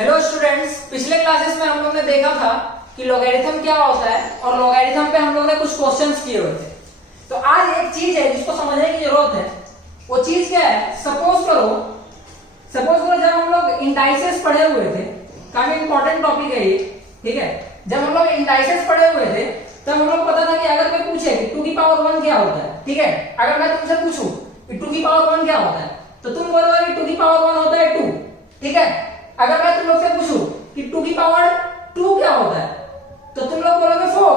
Hello students, पिछले classes में हम लोग ने देखा था कि लॉगरिथम क्या होता है और लॉगरिथम पे हम लोग ने कुछ क्वेश्चंस किए हुए थे। तो आज एक चीज है जिसको समझने की जरूरत है। वो चीज क्या है? सपोज करो जब हम लोग इंडाइसेस पढ़े हुए थे, काफी इंपॉर्टेंट टॉपिक है ये, ठीक है। जब हम लोग इंडाइसेस पढ़े हुए थे तब हम लोग पता था कि अगर कोई पूछे कि 2 की पावर 1 क्या होता है, ठीक है। अगर मैं तुमसे पूछूं कि 2 की पावर 1 क्या होता है तो तुम बोलोगे कि 2 की पावर 1 होता है 2, ठीक है। अगर मैं तुम लोग से पूछूं कि 2 की पावर 2 क्या होता है तो तुम लोग बोलोगे 4,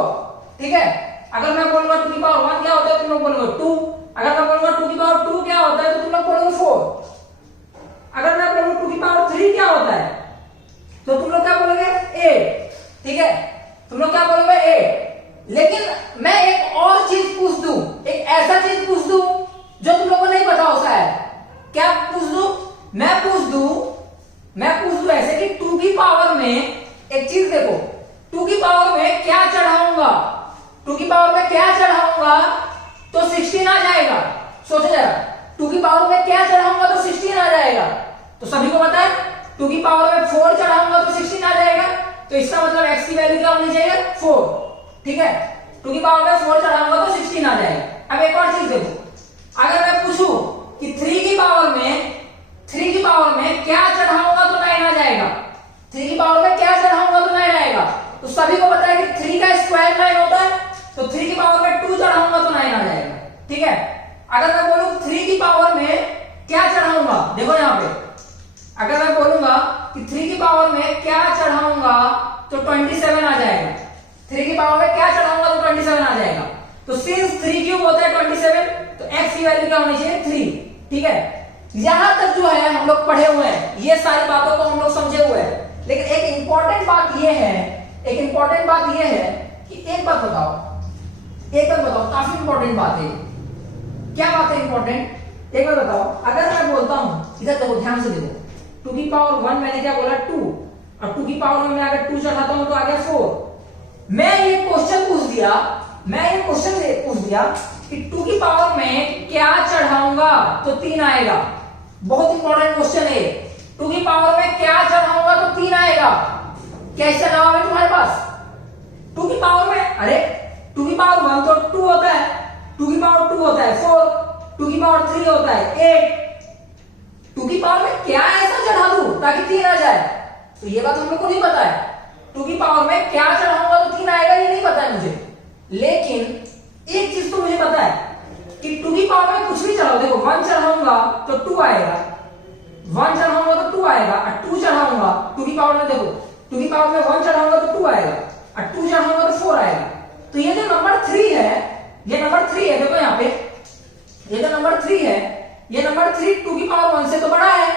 ठीक है। अगर मैं बोलूंगा 2 की पावर 1 क्या होता है तुम लोग बोलोगे 2। अगर मैं बोलूंगा 2 की पावर 2 क्या होता है तो तुम लोग बोलोगे 4। अगर मैं बोलूं 2 की पावर 3 क्या होता है तो तुम लोग क्या बोलोगे 8, ठीक है। तुम लोग क्या बोलोगे 8। लेकिन मैं एक और चीज पूछ दूं, एक ऐसा चीज पूछ दूं जो तुम लोग को नहीं पता हो शायद। क्या पूछ दूं? मैं पूछ दूं ऐसे कि 2 की पावर में एक चीज देखो, 2 की पावर में क्या चढ़ाऊंगा, 2 की पावर में क्या चढ़ाऊंगा तो 16 आ जाएगा। सोचो जरा, 2 की पावर में क्या चढ़ाऊंगा तो 16 आ जाएगा। तो सभी को पता है 2 की पावर में 4 चढ़ाऊंगा तो 16 आ जाएगा। तो इसका मतलब x की वैल्यू क्या होनी चाहिए? 4, ठीक है। 2 की पावर में 4 चढ़ाऊंगा तो 16 आ जाएगा। अब एक और चीज देखो, अगर मैं पूछूं कि 3 की पावर में क्या चढ़ाऊंगा तो 9 आ जाएगा। 3 की पावर में क्या चढ़ाऊंगा तो 9 आएगा। तो सभी को पता है कि 3 का स्क्वायर 9 होता है, तो 3 की पावर में 2 चढ़ाऊंगा तो 9 आ जाएगा, ठीक है। अगर मैं बोलूं 3 की पावर में क्या चढ़ाऊंगा, देखो यहां पे अगर मैं बोलूंगा कि 3 की पावर में क्या चढ़ाऊंगा तो 27 आ जाएगा। 3 की पावर में क्या चढ़ाऊंगा तो 27 आ जाएगा। तो सिंस 3 क्यूब होता है 27, तो x की वैल्यू क्या होनी चाहिए? 3, ठीक है। यहां तक जो है हम लोग पढ़े हुए हैं, ये सारी बातों को हम लोग समझे हुए हैं। लेकिन एक इंपॉर्टेंट बात ये है कि एक बात बताओ, काफी इंपॉर्टेंट बात है। क्या बात है इंपॉर्टेंट? एक बात बताओ, अगर मैं बोलता हूं, इधर देखो, ध्यान से देखो, 2 की पावर 1 मैंने क्या बोला 2, और 2 की पावर में मैं अगर 2 चढ़ाता हूं तो आ गया 4। मैं ये क्वेश्चन पूछ दिया कि 2 की पावर में क्या चढ़ाऊंगा तो 3 आएगा। बहुत इंपॉर्टेंट क्वेश्चन है। 2 की पावर में क्या चढ़ाऊंगा तो 3 आएगा। कैसे जवाब है तुम्हारे पास? 2 की पावर में, अरे 2 की पावर 1 तो 2 होता है, 2 की पावर 2 होता है 4, 2 की पावर 3 होता है 8। 2 की पावर में क्या ऐसा चढ़ा दूं ताकि 3 आ जाए? तो ये बात हम लोग को नहीं पता है। 2 की पावर में क्या चढ़ाऊंगा तो 3 आएगा, ये नहीं पता है मुझे। लेकिन एक चीज तो मुझे पता है कि 2 की पावर में कुछ भी चढ़ाओ, देखो 1 चढ़ाऊंगा तो 2 आएगा, 1 चढ़ाऊंगा तो 2 आएगा, और 2 चढ़ाऊंगा 2 की पावर में, देखो 2 की पावर में 1 चढ़ाऊंगा तो 2 आएगा, और 2 चढ़ाऊंगा तो 4 आएगा। तो ये जो नंबर 3 है, देखो यहाँ पे, ये जो नंबर 3 है, ये नंबर 3 2 की पावर 1 से तो बड़ा है,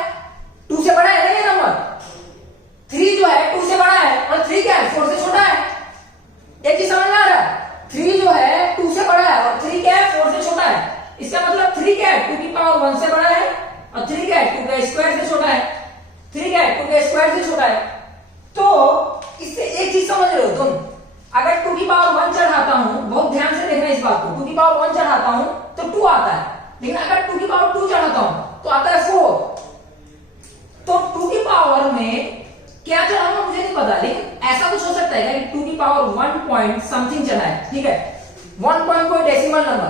2 से बड़ा है ना ये नंबर। 3 जो है 2 से बड़ा है और 3 क्या है? 4 से छोटा है। एक चीज समझ में आ रहा है? 3 जो है 2 से बड़ा है और 3 क्या है? 4 से छोटा है। इसका मतलब 3 क्या है? 2 की पावर 1 से बड़ा है, और 3 क्या है? 2 के स्क्वायर से छोटा है। 3 क्या है? 2 के स्क्वायर से छोटा है। तो इससे एक चीज समझ रहे हो तुम, अगर 2 की पावर 1 चढ़ाता हूं, बहुत ध्यान से देखना इस बात को, 2 की पावर 1 चढ़ाता हूं तो 2 आता है, लेकिन अगर 2 की पावर 2 चढ़ाता हूं तो आता है 4। तो 2 की पावर में क्या चढ़ाऊंगा मुझे नहीं पता, लेकिन ऐसा कुछ हो सकता है कि 2 की पावर 1 पॉइंट समथिंग चढ़ा है, ठीक है। 1 पॉइंट कोई डेसिमल नंबर,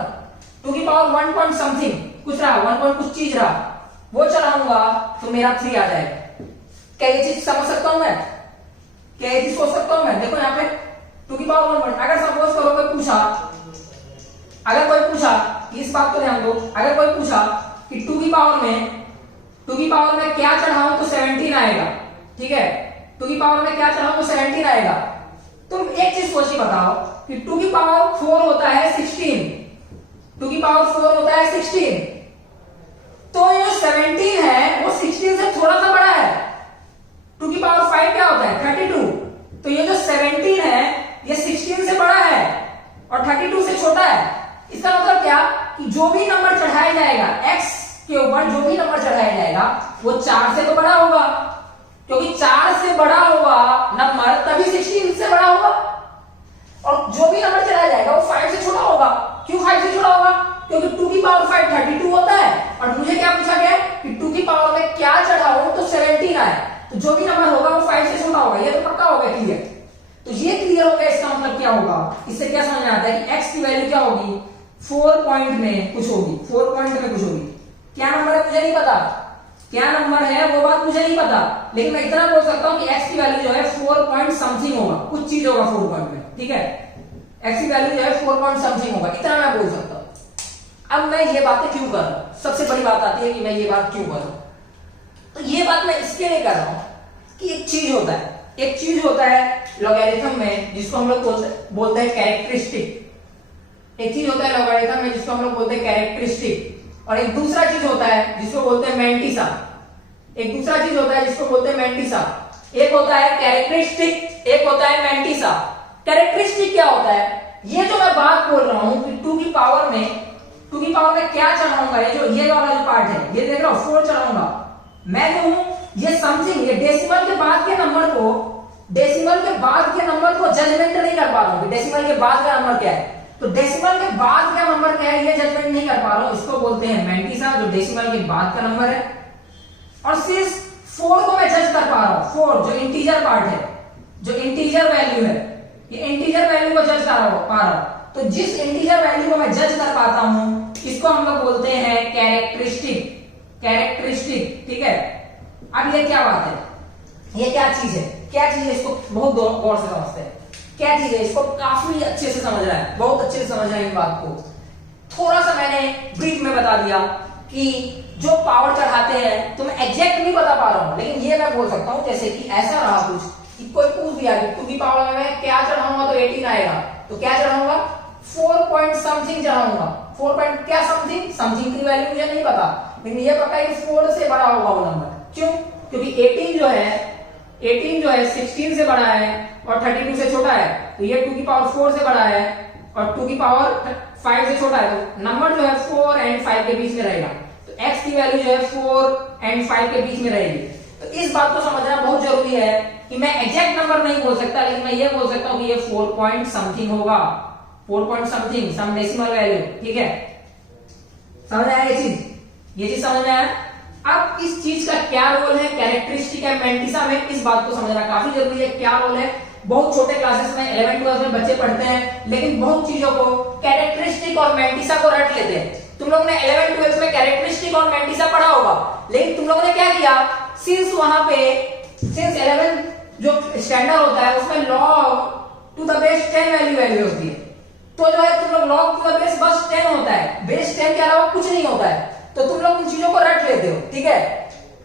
2 की पावर 1 पॉइंट समथिंग कुछ रहा, 1 पॉइंट कुछ चीज रहा, वो चढ़ाऊंगा तो मेरा 3 आ जाएगा। क्या ये चीज समझ सकता हूं मैं? क्या ये चीज सोच सकता हूं मैं? देखो यहाँ पे 2 की पावर 1 पॉइंट, अगर सपोज करो कोई पूछा, इस बात को ध्यान दो, अगर कोई पूछा कि 2 की पावर में क्या चढ़ाऊं तो 17 आएगा, ठीक है। 2 की पावर में क्या चढ़ाऊं तो 17 आएगा। तुम एक चीज सोच के बताओ कि 2 की पावर 4 होता है 16, 2 की पावर 4 होता है 16, तो ये 17 है वो 16 से थोड़ा सा बड़ा है। 2 की पावर 5 क्या होता है? 32, तो ये जो 17 है ये 16 से बड़ा है और 32 से छोटा है। इसका मतलब क्या कि जो भी नंबर चढ़ाया जाएगा x के ऊपर, जो भी नंबर चढ़ाया जाएगा वो 4 से तो बड़ा होगा, क्योंकि 4 से बड़ा होगा नंबर तभी 16 से बड़ा होगा, और जो भी नंबर चढ़ाया जाएगा वो 5 से छोटा होगा। क्यों 5 से छोटा होगा? क्योंकि 2 की पावर 5 32 होता है, और मुझे क्या पूछा गया कि 2 की पावर में क्या चढ़ाऊं तो 17 आए, तो तो जो भी नंबर होगा वो 5 से छोटा होगा, ये तो पक्का होगा, क्लियर। तो ये क्लियर हो गया, इसका मतलब क्या होगा, इससे क्या समझ में आता है कि x की वैल्यू क्या होगी, 4 पॉइंट में कुछ होगी, 4 पॉइंट में कुछ होगी। क्या नंबर है मुझे नहीं पता, क्या नंबर है वो बात मुझे नहीं पता, लेकिन मैं इतना बोल सकता हूं कि x की वैल्यू जो है 4 पॉइंट समथिंग होगा, कुछ चीज होगा 4 पॉइंट में, ठीक है। x की वैल्यू जो है 4 पॉइंट समथिंग होगा, इतना मैं बोल सकता हूं। अब मैं ये बातें क्यों कर रहा हूं, सबसे बड़ी बात आती है कि मैं ये बात क्यों कर रहा हूं। तो ये बात मैं इसके लिए कर रहा हूं कि एक चीज होता है, एक चीज होता है लॉगरिथम में जिसको हम लोग बोलते हैं कैरेक्टरिस्टिक। एक चीज होता है लॉगरिथम में जिसको हम लोग बोलते हैं कैरेक्टरिस्टिक, और एक दूसरा चीज होता है जिसको बोलते हैं मैंटिसा। एक दूसरा चीज होता है जिसको बोलते हैं मैंटिसा। एक होता है कैरेक्टरिस्टिक, एक होता है मैंटिसा। कैरेक्टरिस्टिक क्या होता है, ये जो मैं बात बोल रहा हूं कि 2 की पावर में क्या चढ़ाऊंगा, ये वाला जो पार्ट है, ये देख रहा हूं 4 चढ़ाऊंगा मैं, जो हूं ये समथिंग, ये डेसिमल के बाद के नंबर को जजमेंट नहीं कर पा रहा हूं, डेसिमल के बाद का नंबर क्या है, तो डेसिमल के बाद का नंबर क्या है ये जजमेंट नहीं कर पा रहा हूं, इसको बोलते हैं मैंटिसा, जो डेसिमल के बाद का नंबर है। और सिर्फ 4 को मैं जज कर पा रहा हूं, 4 जो इंटीजर पार्ट है, जो इंटीजर वैल्यू है, ये इंटीजर वैल्यू को जज कर पा रहा हूं। तो जिस इंटीजर वैल्यू को मैं जज कर पाता हूं इसको हम लोग बोलते हैं कैरेक्टरिस्टिक, ठीक है। अब ये क्या बात है, ये क्या चीज है, इसको बहुत गौर से समझते हैं, क्या चीज है, इसको काफी अच्छे से समझना है, बहुत अच्छे से समझना है। इस बात को थोड़ा सा मैंने ब्रीफ में बता दिया कि जो पावर चढ़ाते हैं, तो मैं एग्जैक्ट नहीं बता पा रहा हूं, लेकिन ये मैं बोल सकता हूं जैसे कि ऐसा रहा कुछ कि कोई पूछ दिया कि 2 की पावर में मैं क्या चढ़ाऊंगा तो 18 आएगा, तो क्या चढ़ाऊंगा, 4 पॉइंट समथिंग चढ़ाऊंगा, 4 पॉइंट क्या समथिंग की वैल्यू मुझे नहीं पता, लेकिन ये पता है कि 4 से बड़ा होगा वो नंबर। क्यों, क्योंकि 18 जो है 16 से बड़ा है और 32 से छोटा है, तो ये 2 की पावर 4 से बड़ा है और 2 की पावर 5 से छोटा है, तो नंबर जो है 4 एंड 5 के बीच में रहेगा। तो x की वैल्यू जो है 4 एंड 5 के बीच में रहेगी। तो इस बात को समझना बहुत जरूरी है कि मैं एग्जैक्ट नंबर नहीं बोल सकता, लेकिन मैं ये बोल सकता हूं कि ये 4 पॉइंट समथिंग होगा, 4 पॉइंट समथिंग, सम डेसिमल वैल्यू, ठीक है। समझ आया ये चीज समझ में आया। अब इस चीज का क्या रोल है कैरेक्टरिस्टिक एंड मैंटिसा में, इस बात को समझना काफी जरूरी है। क्या रोल है, बहुत छोटे क्लासेस में 11 12 में बच्चे पढ़ते हैं, लेकिन बहुत चीजों को कैरेक्टरिस्टिक और मैंटिसा को रट लेते हैं। तुम लोगों ने 11 12 में कैरेक्टरिस्टिक और मैंटिसा पढ़ा होगा, लेकिन तुम लोगों ने क्या किया, सिंस 11 जो स्टैंडर्ड होता है उसमें log to the base 10 value होती है, तो जो है तुम लोग log टू द बेस बस 10 होता है, बेस 10 के अलावा कुछ नहीं होता है, तो तुम लोग उन चीजों को रट लेते हो, ठीक है।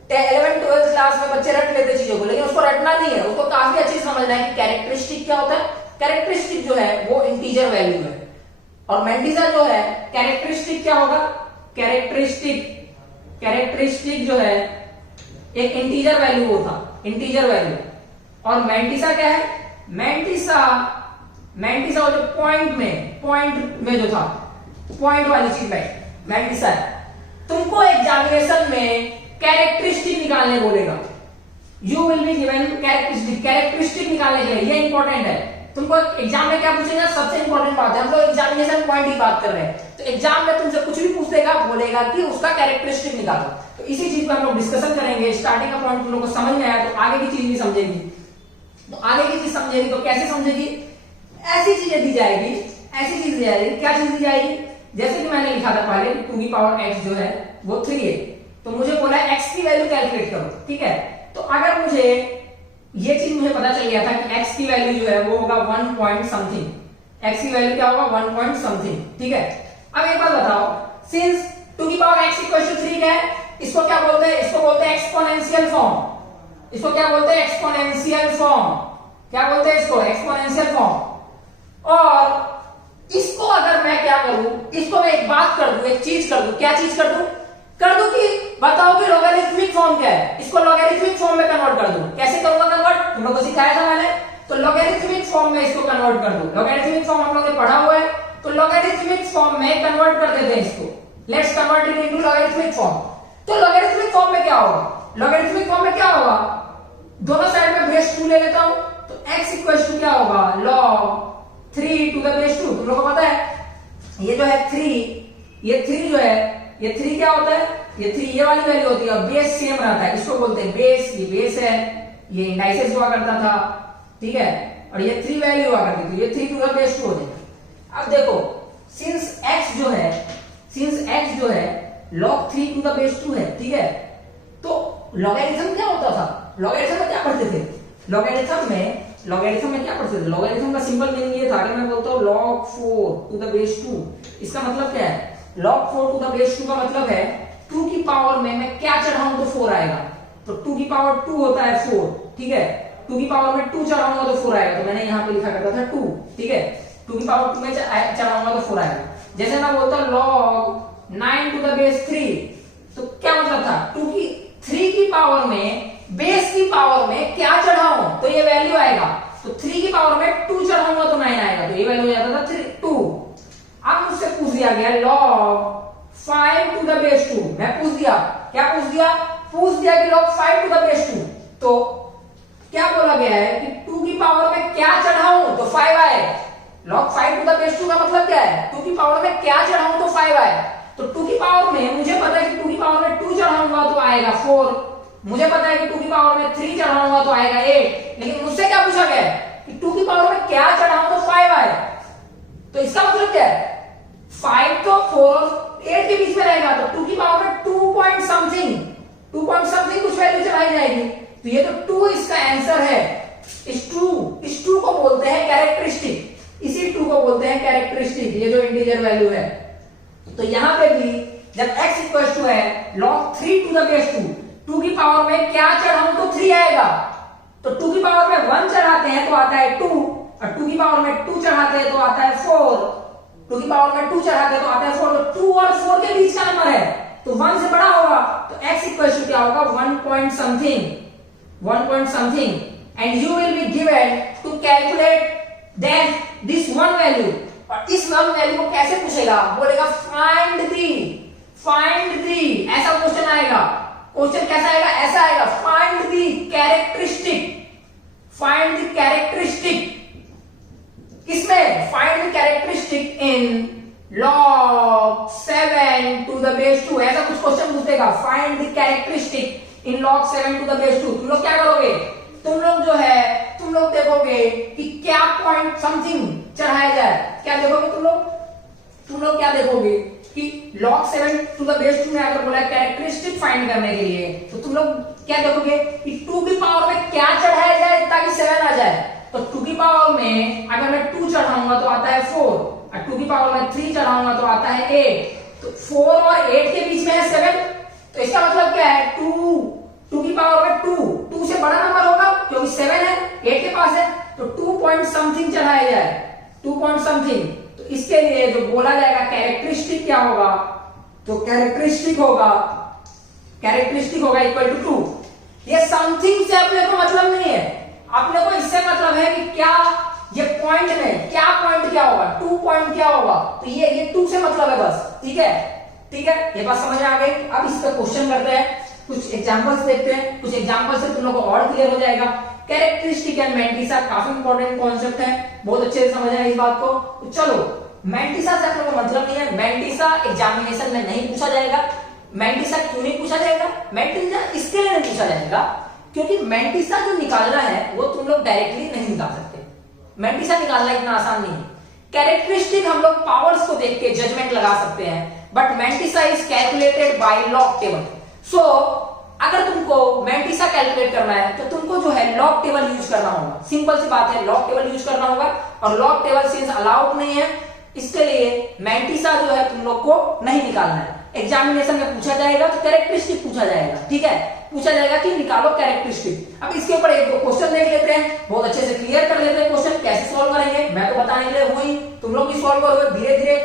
11 12 क्लास में बच्चे रट लेते चीजों को, लेकिन उसको रटना नहीं है, उसको काफी अच्छे से समझना है कि कैरेक्टरिस्टिक क्या होता है। कैरेक्टरिस्टिक जो है वो इंटीजर वैल्यू है, और मैंटिसा जो है कैरेक्टरिस्टिक क्या होगा, कैरेक्टरिस्टिक जो है एक इंटीजर वैल्यू होता, इंटीजर वैल्यू, और मैंटिसा क्या है, मैंटिसा जो पॉइंट में जो था, पॉइंट वाली चीज मैंटिसा है। तुमको एग्जामिनेशन में कैरेक्टरिस्टिक निकालने बोलेगा, you will be given characteristic निकालने के लिए, ये इंपॉर्टेंट है। तुमको एग्जाम में क्या पूछेगा, सबसे इंपॉर्टेंट बात है, हम लोग एग्जामिनेशन पॉइंट की बात कर रहे हैं, तो एग्जाम में तुमसे कुछ भी पूछ देगा, बोलेगा कि उसका कैरेक्टरिस्टिक निकालो। तो इसी चीज पर हम लोग डिस्कशन करेंगे। स्टार्टिंग का पॉइंट तुम लोग को समझ में आया तो आगे की चीज भी समझेगी, तो आगे की चीज समझेगी तो कैसे समझेगी, ऐसी चीजें दी जाएगी, ऐसी चीज दी जाएगी। क्या चीज दी जाएगी, जैसे कि मैंने लिखा था पहले 2 की पावर x जो है वो 3 है, तो मुझे बोला x की वैल्यू कैलकुलेट करो, ठीक है। तो अगर मुझे ये चीज मुझे पता चल गया था कि x की वैल्यू जो है वो होगा 1 पॉइंट समथिंग, x की वैल्यू क्या होगा 1 पॉइंट समथिंग, ठीक है। अब एक बात बताओ, सिंस 2 की पावर x इक्वल टू 3 है, इसको क्या बोलते हैं, इसको बोलते हैं एक्सपोनेंशियल फॉर्म, इसको क्या बोलते हैं, एक्सपोनेंशियल फॉर्म, क्या बोलते हैं इसको, एक्सपोनेंशियल फॉर्म। और इसको अगर मैं क्या करूं, इसको मैं एक बात कर दूं, एक चीज कर दूं, क्या चीज कर दूं कि बताओ कि लॉगरिथमिक फॉर्म क्या है, इसको लॉगरिथमिक फॉर्म में कन्वर्ट कर दूं। कैसे करूंगा कन्वर्ट, तुम लोग को सिखाया था मैंने, तो लॉगरिथमिक फॉर्म में इसको कन्वर्ट कर दूं। लॉगरिथमिक फॉर्म हम लोग ने पढ़ा हुआ है, तो लॉगरिथमिक फॉर्म में कन्वर्ट कर देते हैं इसको, let's convert it into logarithmic form. तो लॉगरिथमिक फॉर्म में क्या होगा, लॉगरिथमिक फॉर्म में क्या होगा, दोनों साइड में बेस 2 ले लेता हूं, तो x इक्वल टू क्या होगा, log 3 टू द बेस 2। तुम लोगों को पता है ये जो है 3, ये 3 जो है ये 3 क्या होता है, ये 3 ये वाली वैल्यू होती है, और बेस सेम रहता है, इसको बोलते हैं बेस, ये बेस है, ये इंडाइसेस हुआ करता था, ठीक है, और ये 3 वैल्यू हुआ करती थी, ये 3 टू द बेस 2 हो जाएगा। अब देखो सिंस x जो है log 3 टू द बेस 2 है, ठीक है, तो लॉगरिथम क्या होता था, लॉगरिथम में क्या पढ़ते थे, लॉगरिथम में क्या पढ़ते थे, लॉगरिथम का सिंपल मीनिंग ये था कि मैं बोलता हूं log 4 टू द बेस 2, इसका मतलब क्या है, log 4 टू द बेस 2 का मतलब है 2 की पावर में मैं क्या चढ़ाऊं तो 4 आएगा, तो 2 की पावर 2 होता है 4, ठीक है, 2 की पावर में 2 चढ़ाऊंगा तो 4 आएगा, तो मैंने यहाँ पे लिखा करता था 2, ठीक है, 2 की पावर 2 में चढ़ाऊंगा तो 4 आएगा। जैसे मैं बोलता हूं log 9 टू द बेस 3, तो क्या मतलब था, 3 की पावर में बेस की पावर में क्या चढ़ाऊं तो ये वैल्यू आएगा, तो 3 की पावर में 2 चढ़ाऊंगा तो 9 आएगा, तो ये वैल्यू हो जाता था 2। अब मुझसे पूछ दिया गया log 5 टू द बेस 2, मैं पूछ दिया, क्या पूछ दिया कि log 5 टू द बेस 2, तो क्या बोला गया है कि 2 की पावर में क्या चढ़ाऊं तो 5 आए, log 5 टू द बेस 2 का मतलब क्या है, 2 की पावर में क्या चढ़ाऊं तो 5 आए, तो 2 की पावर में मुझे पता है कि 2 की पावर में 2 चढ़ाऊंगा तो आएगा 4, मुझे पता है कि 2 की पावर में 3 चढ़ाऊंगा तो आएगा 8, लेकिन मुझसे क्या पूछा गया है कि 2 की पावर में क्या चढ़ाऊं तो 5 आए, तो इसका मतलब क्या है, 5 तो 4 और 8 के बीच में रहेगा, तो 2 की पावर में 2 पॉइंट समथिंग कुछ वैल्यू चढ़ाई जाएगी, तो ये तो 2 इसका आंसर है। इस 2 को बोलते हैं कैरेक्टरिस्टिक, इसी 2 को बोलते हैं कैरेक्टरिस्टिक, ये जो इंटीजर वैल्यू है। तो यहां पे भी जब x इक्वल टू है log 3 टू द बेस 2 की पावर में क्या चढ़ाऊं तो 3 आएगा, तो 2 की पावर में 1 चढ़ाते हैं तो आता है 2, और 2 की पावर में 2 चढ़ाते हैं तो आता है 4, 2 की पावर में 2 चढ़ाते हैं तो आता है 4, तो 2 और 4 के बीच का नंबर है, तो 1 से बड़ा होगा, तो x इक्वल टू क्या होगा 1 point something, and you will be given to calculate that this one value, और इस वन वैल्यू को कैसे पूछेगा, बोलेगा फाइंड दी, ऐसा क्वेश्चन आएगा, क्वेश्चन कैसा आएगा, ऐसा आएगा, फाइंड दी कैरेक्टरिस्टिक, किसमें, find the characteristic in log 7 to the base 2, ऐसा कुछ क्वेश्चन पूछेगा, find the characteristic in log 7 to the base 2, तुम लोग क्या करोगे, तुम लोग देखोगे कि क्या पॉइंट समथिंग चढ़ाया जाए, क्या देखोगे तुम लोग क्या देखोगे कि log 7 टू द बेस 2 में अगर बोला कैरेक्टरिस्टिक फाइंड करने के लिए, तो तुम लोग क्या देखोगे कि 2 की पावर में क्या चढ़ाया जाए ताकि 7 आ जाए, तो 2 की पावर में अगर मैं 2 चढ़ाऊंगा तो आता है 4, और 2 की पावर में 3 चढ़ाऊंगा तो आता है 8, तो 4 और 8 के बीच में है 7, तो इसका मतलब क्या है, 2 की पावर में 2 से बड़ा नंबर होगा क्योंकि 7 है, 8 के पास है, तो 2 पॉइंट समथिंग चढ़ाया जाए, 2 पॉइंट समथिंग, तो इसके लिए जो बोला जाएगा कैरेक्टरिस्टिक क्या होगा, तो कैरेक्टरिस्टिक होगा इक्वल टू 2। ये समथिंग से अपने को मतलब नहीं है, अपने को इससे मतलब है कि क्या ये पॉइंट में क्या होगा, 2 पॉइंट क्या होगा, तो ये 2 से मतलब है बस, ठीक है, ये बात समझ में आ गई। अब इस पर क्वेश्चन करते हैं, कुछ एग्जांपल्स देखते हैं, कुछ एग्जांपल से तुम लोगों को और क्लियर हो जाएगा। कैरेक्टरिस्टिक एंड मैंटिसा काफी इंपॉर्टेंट कॉन्सेप्ट है, बहुत अच्छे से समझना है इस बात को। तो चलो, मैंटिसा से अपने को मतलब नहीं है, मैंटिसा एग्जामिनेशन में नहीं पूछा जाएगा। मैंटिसा क्यों नहीं पूछा जाएगा, मैंटिसा इसके लिए नहीं पूछा जाएगा क्योंकि मैंटिसा जो निकालना है वो तुम लोग डायरेक्टली नहीं निकाल सकते, मैंटिसा निकालना इतना आसान नहीं है। कैरेक्टरिस्टिक हम लोग पावर्स को देख के जजमेंट लगा सकते हैं, but mantissa is calculated by log table. So अगर तुमको मैंटिसा कैलकुलेट करना है तो तुमको जो है लॉग टेबल यूज करना होगा, सिंपल सी बात है, लॉग टेबल यूज करना होगा, और लॉग टेबल सिंस अलाउड नहीं है इसके लिए मैंटिसा जो है तुम लोग को नहीं निकालना है। एग्जामिनेशन में पूछा जाएगा तो कैरेक्टरिस्टिक पूछा जाएगा, ठीक है, पूछा जाएगा कि निकालो कैरेक्टरिस्टिक। अब इसके ऊपर एक दो क्वेश्चन देख लेते हैं, बहुत अच्छे से क्लियर कर लेते हैं क्वेश्चन कैसे सॉल्व करेंगे। मैं तो बताने के लिए हूं ही, तुम लोग भी सॉल्व करोगे धीरे धीरे,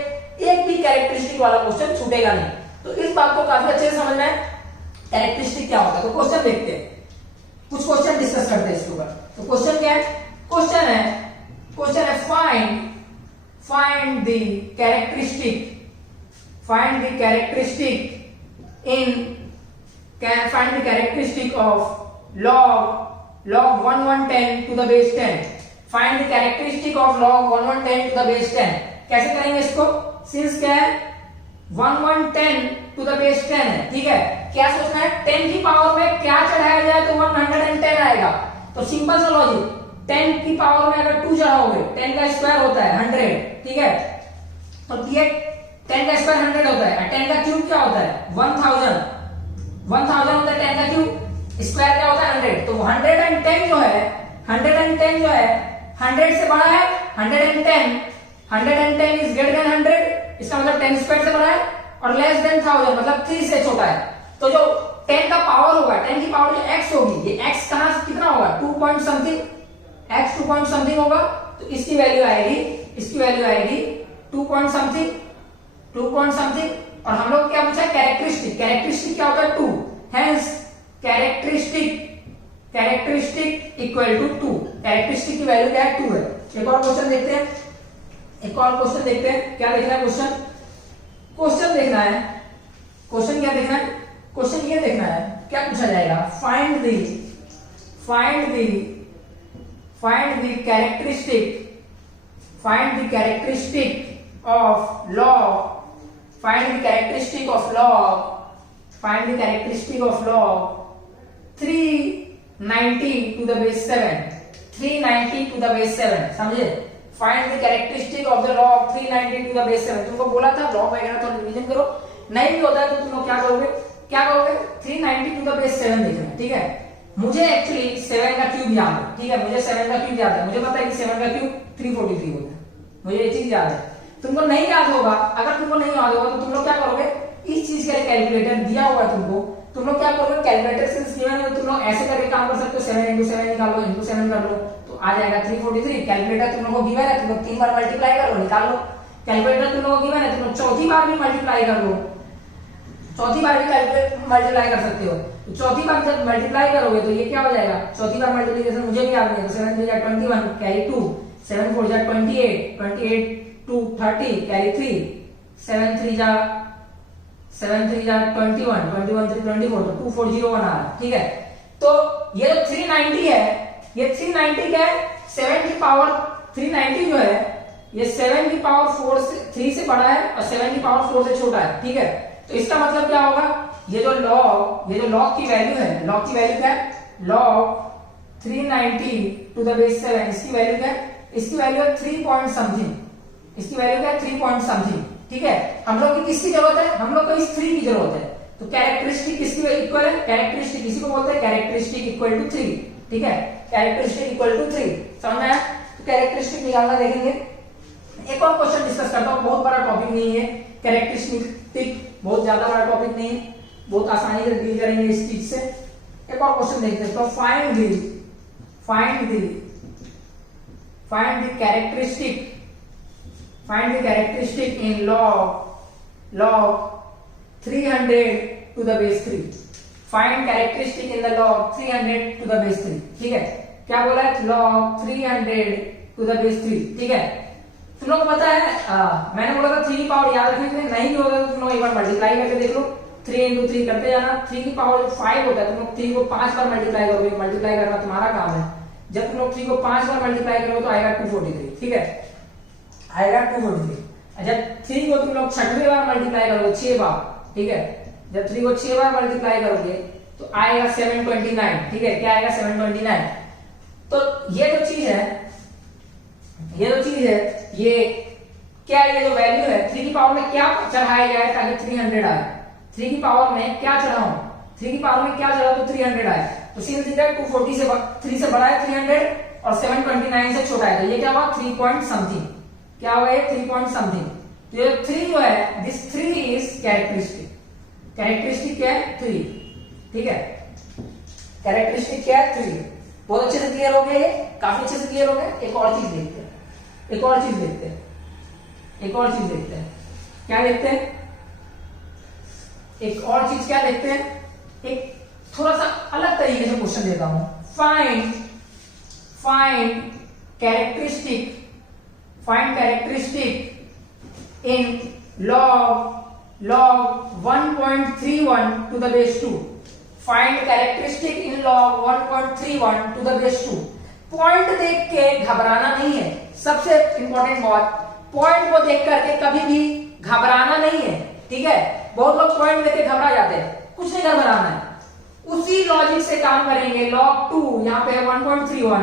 एक भी कैरेक्टरिस्टिक वाला क्वेश्चन छूटेगा नहीं। तो इस बात को काफी अच्छे से समझना है कैरेक्टरिस्टिक क्या होता है। तो क्वेश्चन देखते हैं, कुछ क्वेश्चन डिस्कस करते हैं इसके ऊपर। तो क्वेश्चन क्या है, क्वेश्चन है find the characteristic of log 1110 to the base 10। Find the characteristic of log 1110 to the base 10। कैसे करेंगे इसको, सिंस क्या है 1110 टू द बेस 10 है, ठीक है। क्या सोचना है, 10 की पावर में क्या चढ़ाया जाए तो 110 आएगा। तो सिंपल सा लॉजिक, 10 की पावर में अगर 2 चढ़ाओगे, 10 का स्क्वायर होता है 100, ठीक है। तो ये 10 का स्क्वायर 100 होता है, 10 का क्यूब क्या होता है 1000 होता है 10 का क्यूब, स्क्वायर क्या होता है 100। तो 110 जो है 110 जो है 100 से बड़ा है, 110 इज ग्रेटर देन 100, इसका मतलब 10 स्क्वायर से बड़ा है, और लेस देन 1000 मतलब 3 से छोटा है। तो जो 10 का पावर होगा, 10 की पावर जो x होगी, ये x कहां से कितना होगा 2 point something, x 2 point something होगा। तो इसकी वैल्यू आएगी 2 पॉइंट समथिंग। और हम लोग क्या पूछा, कैरेक्टरिस्टिक क्या होता है 2, hence characteristic equal to 2, characteristic की वैल्यू क्या है 2 है। एक और क्वेश्चन देखते हैं, क्या देखना है क्वेश्चन देखना है, क्वेश्चन ये देखना है, क्या पूछा जाएगा, find the characteristic of log 390 to the base 7, समझे। Find the characteristic of the log 390 to the base 7। तुमको बोला था लॉग वगैरह तो रिवीजन करो, नहीं भी होता है तो तुम लोग क्या करोगे 390 to the base 7 देखना है, ठीक है। मुझे एक्चुअली 7 का क्यूब याद है, ठीक है, मुझे 7 का क्यूब याद है, मुझे पता है कि 7 का क्यूब 343 होता है, मुझे ये चीज याद है। तुमको नहीं याद होगा, अगर तुमको नहीं याद होगा तो तुम लोग क्या करोगे, इस चीज का कैलकुलेटर दिया हुआ है तुमको, तुम लोग क्या करोगे, कैलकुलेटर से तुम लोग ऐसे करके काम कर सकते हो, 7 into 7 निकालो, into 7 कर लो तो आ जाएगा 343। कैलकुलेटर तुम लोगों को गिवन है, तुम लोग 3 बार मल्टीप्लाई करो, निकाल लो। कैलकुलेटर तुम लोगों को गिवन है, तुम लोग चौथी बार भी मल्टीप्लाई कर लो, चौथी बार भी मल्टीप्लाई कर सकते हो। तो चौथी बार जब मल्टीप्लाई करोगे तो ये क्या हो जाएगा, चौथी बार मल्टीप्लिकेशन मुझे भी याद नहीं है, तो 7 3 21 कैरी 2, 7 4 28 2 30 कैरी 3, 7 3 21 21 3 24, तो 2401 आ रहा है, ठीक है। तो ये जो 390 है, ये 390 क्या है, 7 की पावर 390 जो है ये 7 की पावर 4 से 3 से बड़ा है और 7 की पावर 4 से छोटा है, ठीक है। तो इसका मतलब क्या होगा, ये जो लॉग की वैल्यू है, लॉग की वैल्यू क्या है, लॉग 390 टू द बेस 7, इसकी वैल्यू क्या है, इसकी वैल्यू है 3 पॉइंट समथिंग, इसकी वैल्यू क्या है 3 पॉइंट समथिंग, ठीक है। हम लोग की किसकी जरूरत है, हम लोग को इस 3 की जरूरत है। तो कैरेक्टरिस्टिक किसकी इक्वल है, कैरेक्टरिस्टिक इसी को बोलते हैं कैरेक्टरिस्टिक इक्वल टू 3, ठीक है, कैरेक्टरिस्टिक इक्वल टू 3, समझ में आया। तो कैरेक्टरिस्टिक निकालना देखेंगे। एक और क्वेश्चन डिस्कस करता हूं, बहुत बड़ा टॉपिक नहीं है कैरेक्टरिस्टिक, बहुत ज्यादा बड़ा टॉपिक नहीं है, बहुत आसानी से डील करेंगे इस चीज से। एक और क्वेश्चन देखते हैं, तो find the characteristic in log 300 to the base 3, find characteristic in the log 300 to the base 3, ठीक है। क्या बोला है, log 300 to the base 3, ठीक है। तुम लोग को पता है मैंने बोला था 3 की पावर याद रखने के लिए, नहीं भी होता तो तुम लोग एक बार मल्टीप्लाई करके देख लो, 3 into 3 करते जाना। 3 की पावर 5 होता है, तुम लोग 3 को 5 बार मल्टीप्लाई करोगे, मल्टीप्लाई करना तुम्हारा काम है। जब तुम लोग 3 को 5 बार मल्टीप्लाई करोगे तो आएगा 243, ठीक है, आएगा 243। जब 3 को तुम लोग 6वीं बार मल्टीप्लाई करोगे 6 बार, ठीक है, जब 3 को 6 बार मल्टीप्लाई करोगे तो आएगा 729, ठीक है, क्या आएगा 729। तो ये जो चीज है ये क्या, ये जो वैल्यू है 3 की पावर में क्या चढ़ाया जाए ताकि 300 आए, 3 की पावर में क्या चढ़ाऊं, 3 की पावर में क्या चढ़ाओ तो 300 आए। तो सीधे 240 से 3 से बड़ा है 300 और 729 से छोटा है, तो ये क्या हुआ 3 पॉइंट समथिंग, क्या हुआ ये 3 पॉइंट समथिंग। तो ये 3 जो है, दिस 3 इज कैरेक्टरिस्टिक क्या है 3, ठीक है, कैरेक्टरिस्टिक क्या है 3। बहुत अच्छे से क्लियर हो गया, ये काफी अच्छे से क्लियर हो गया। एक और चीज देखते हैं, क्या देखते हैं, एक और चीज क्या देखते हैं, एक थोड़ा सा अलग तरीके से क्वेश्चन देता हूं। Find characteristic in log 1.31 to the base 2, find characteristic in log 1.31 to the base 2। Point देख के घबराना नहीं है, सबसे इंपॉर्टेंट बात, पॉइंट को देख करके कभी भी घबराना नहीं है, ठीक है। बहुत लोग पॉइंट लेके घबरा जाते हैं, कुछ नहीं घबराना है, उसी लॉजिक से काम करेंगे। log 2 यहाँ पे 1.31,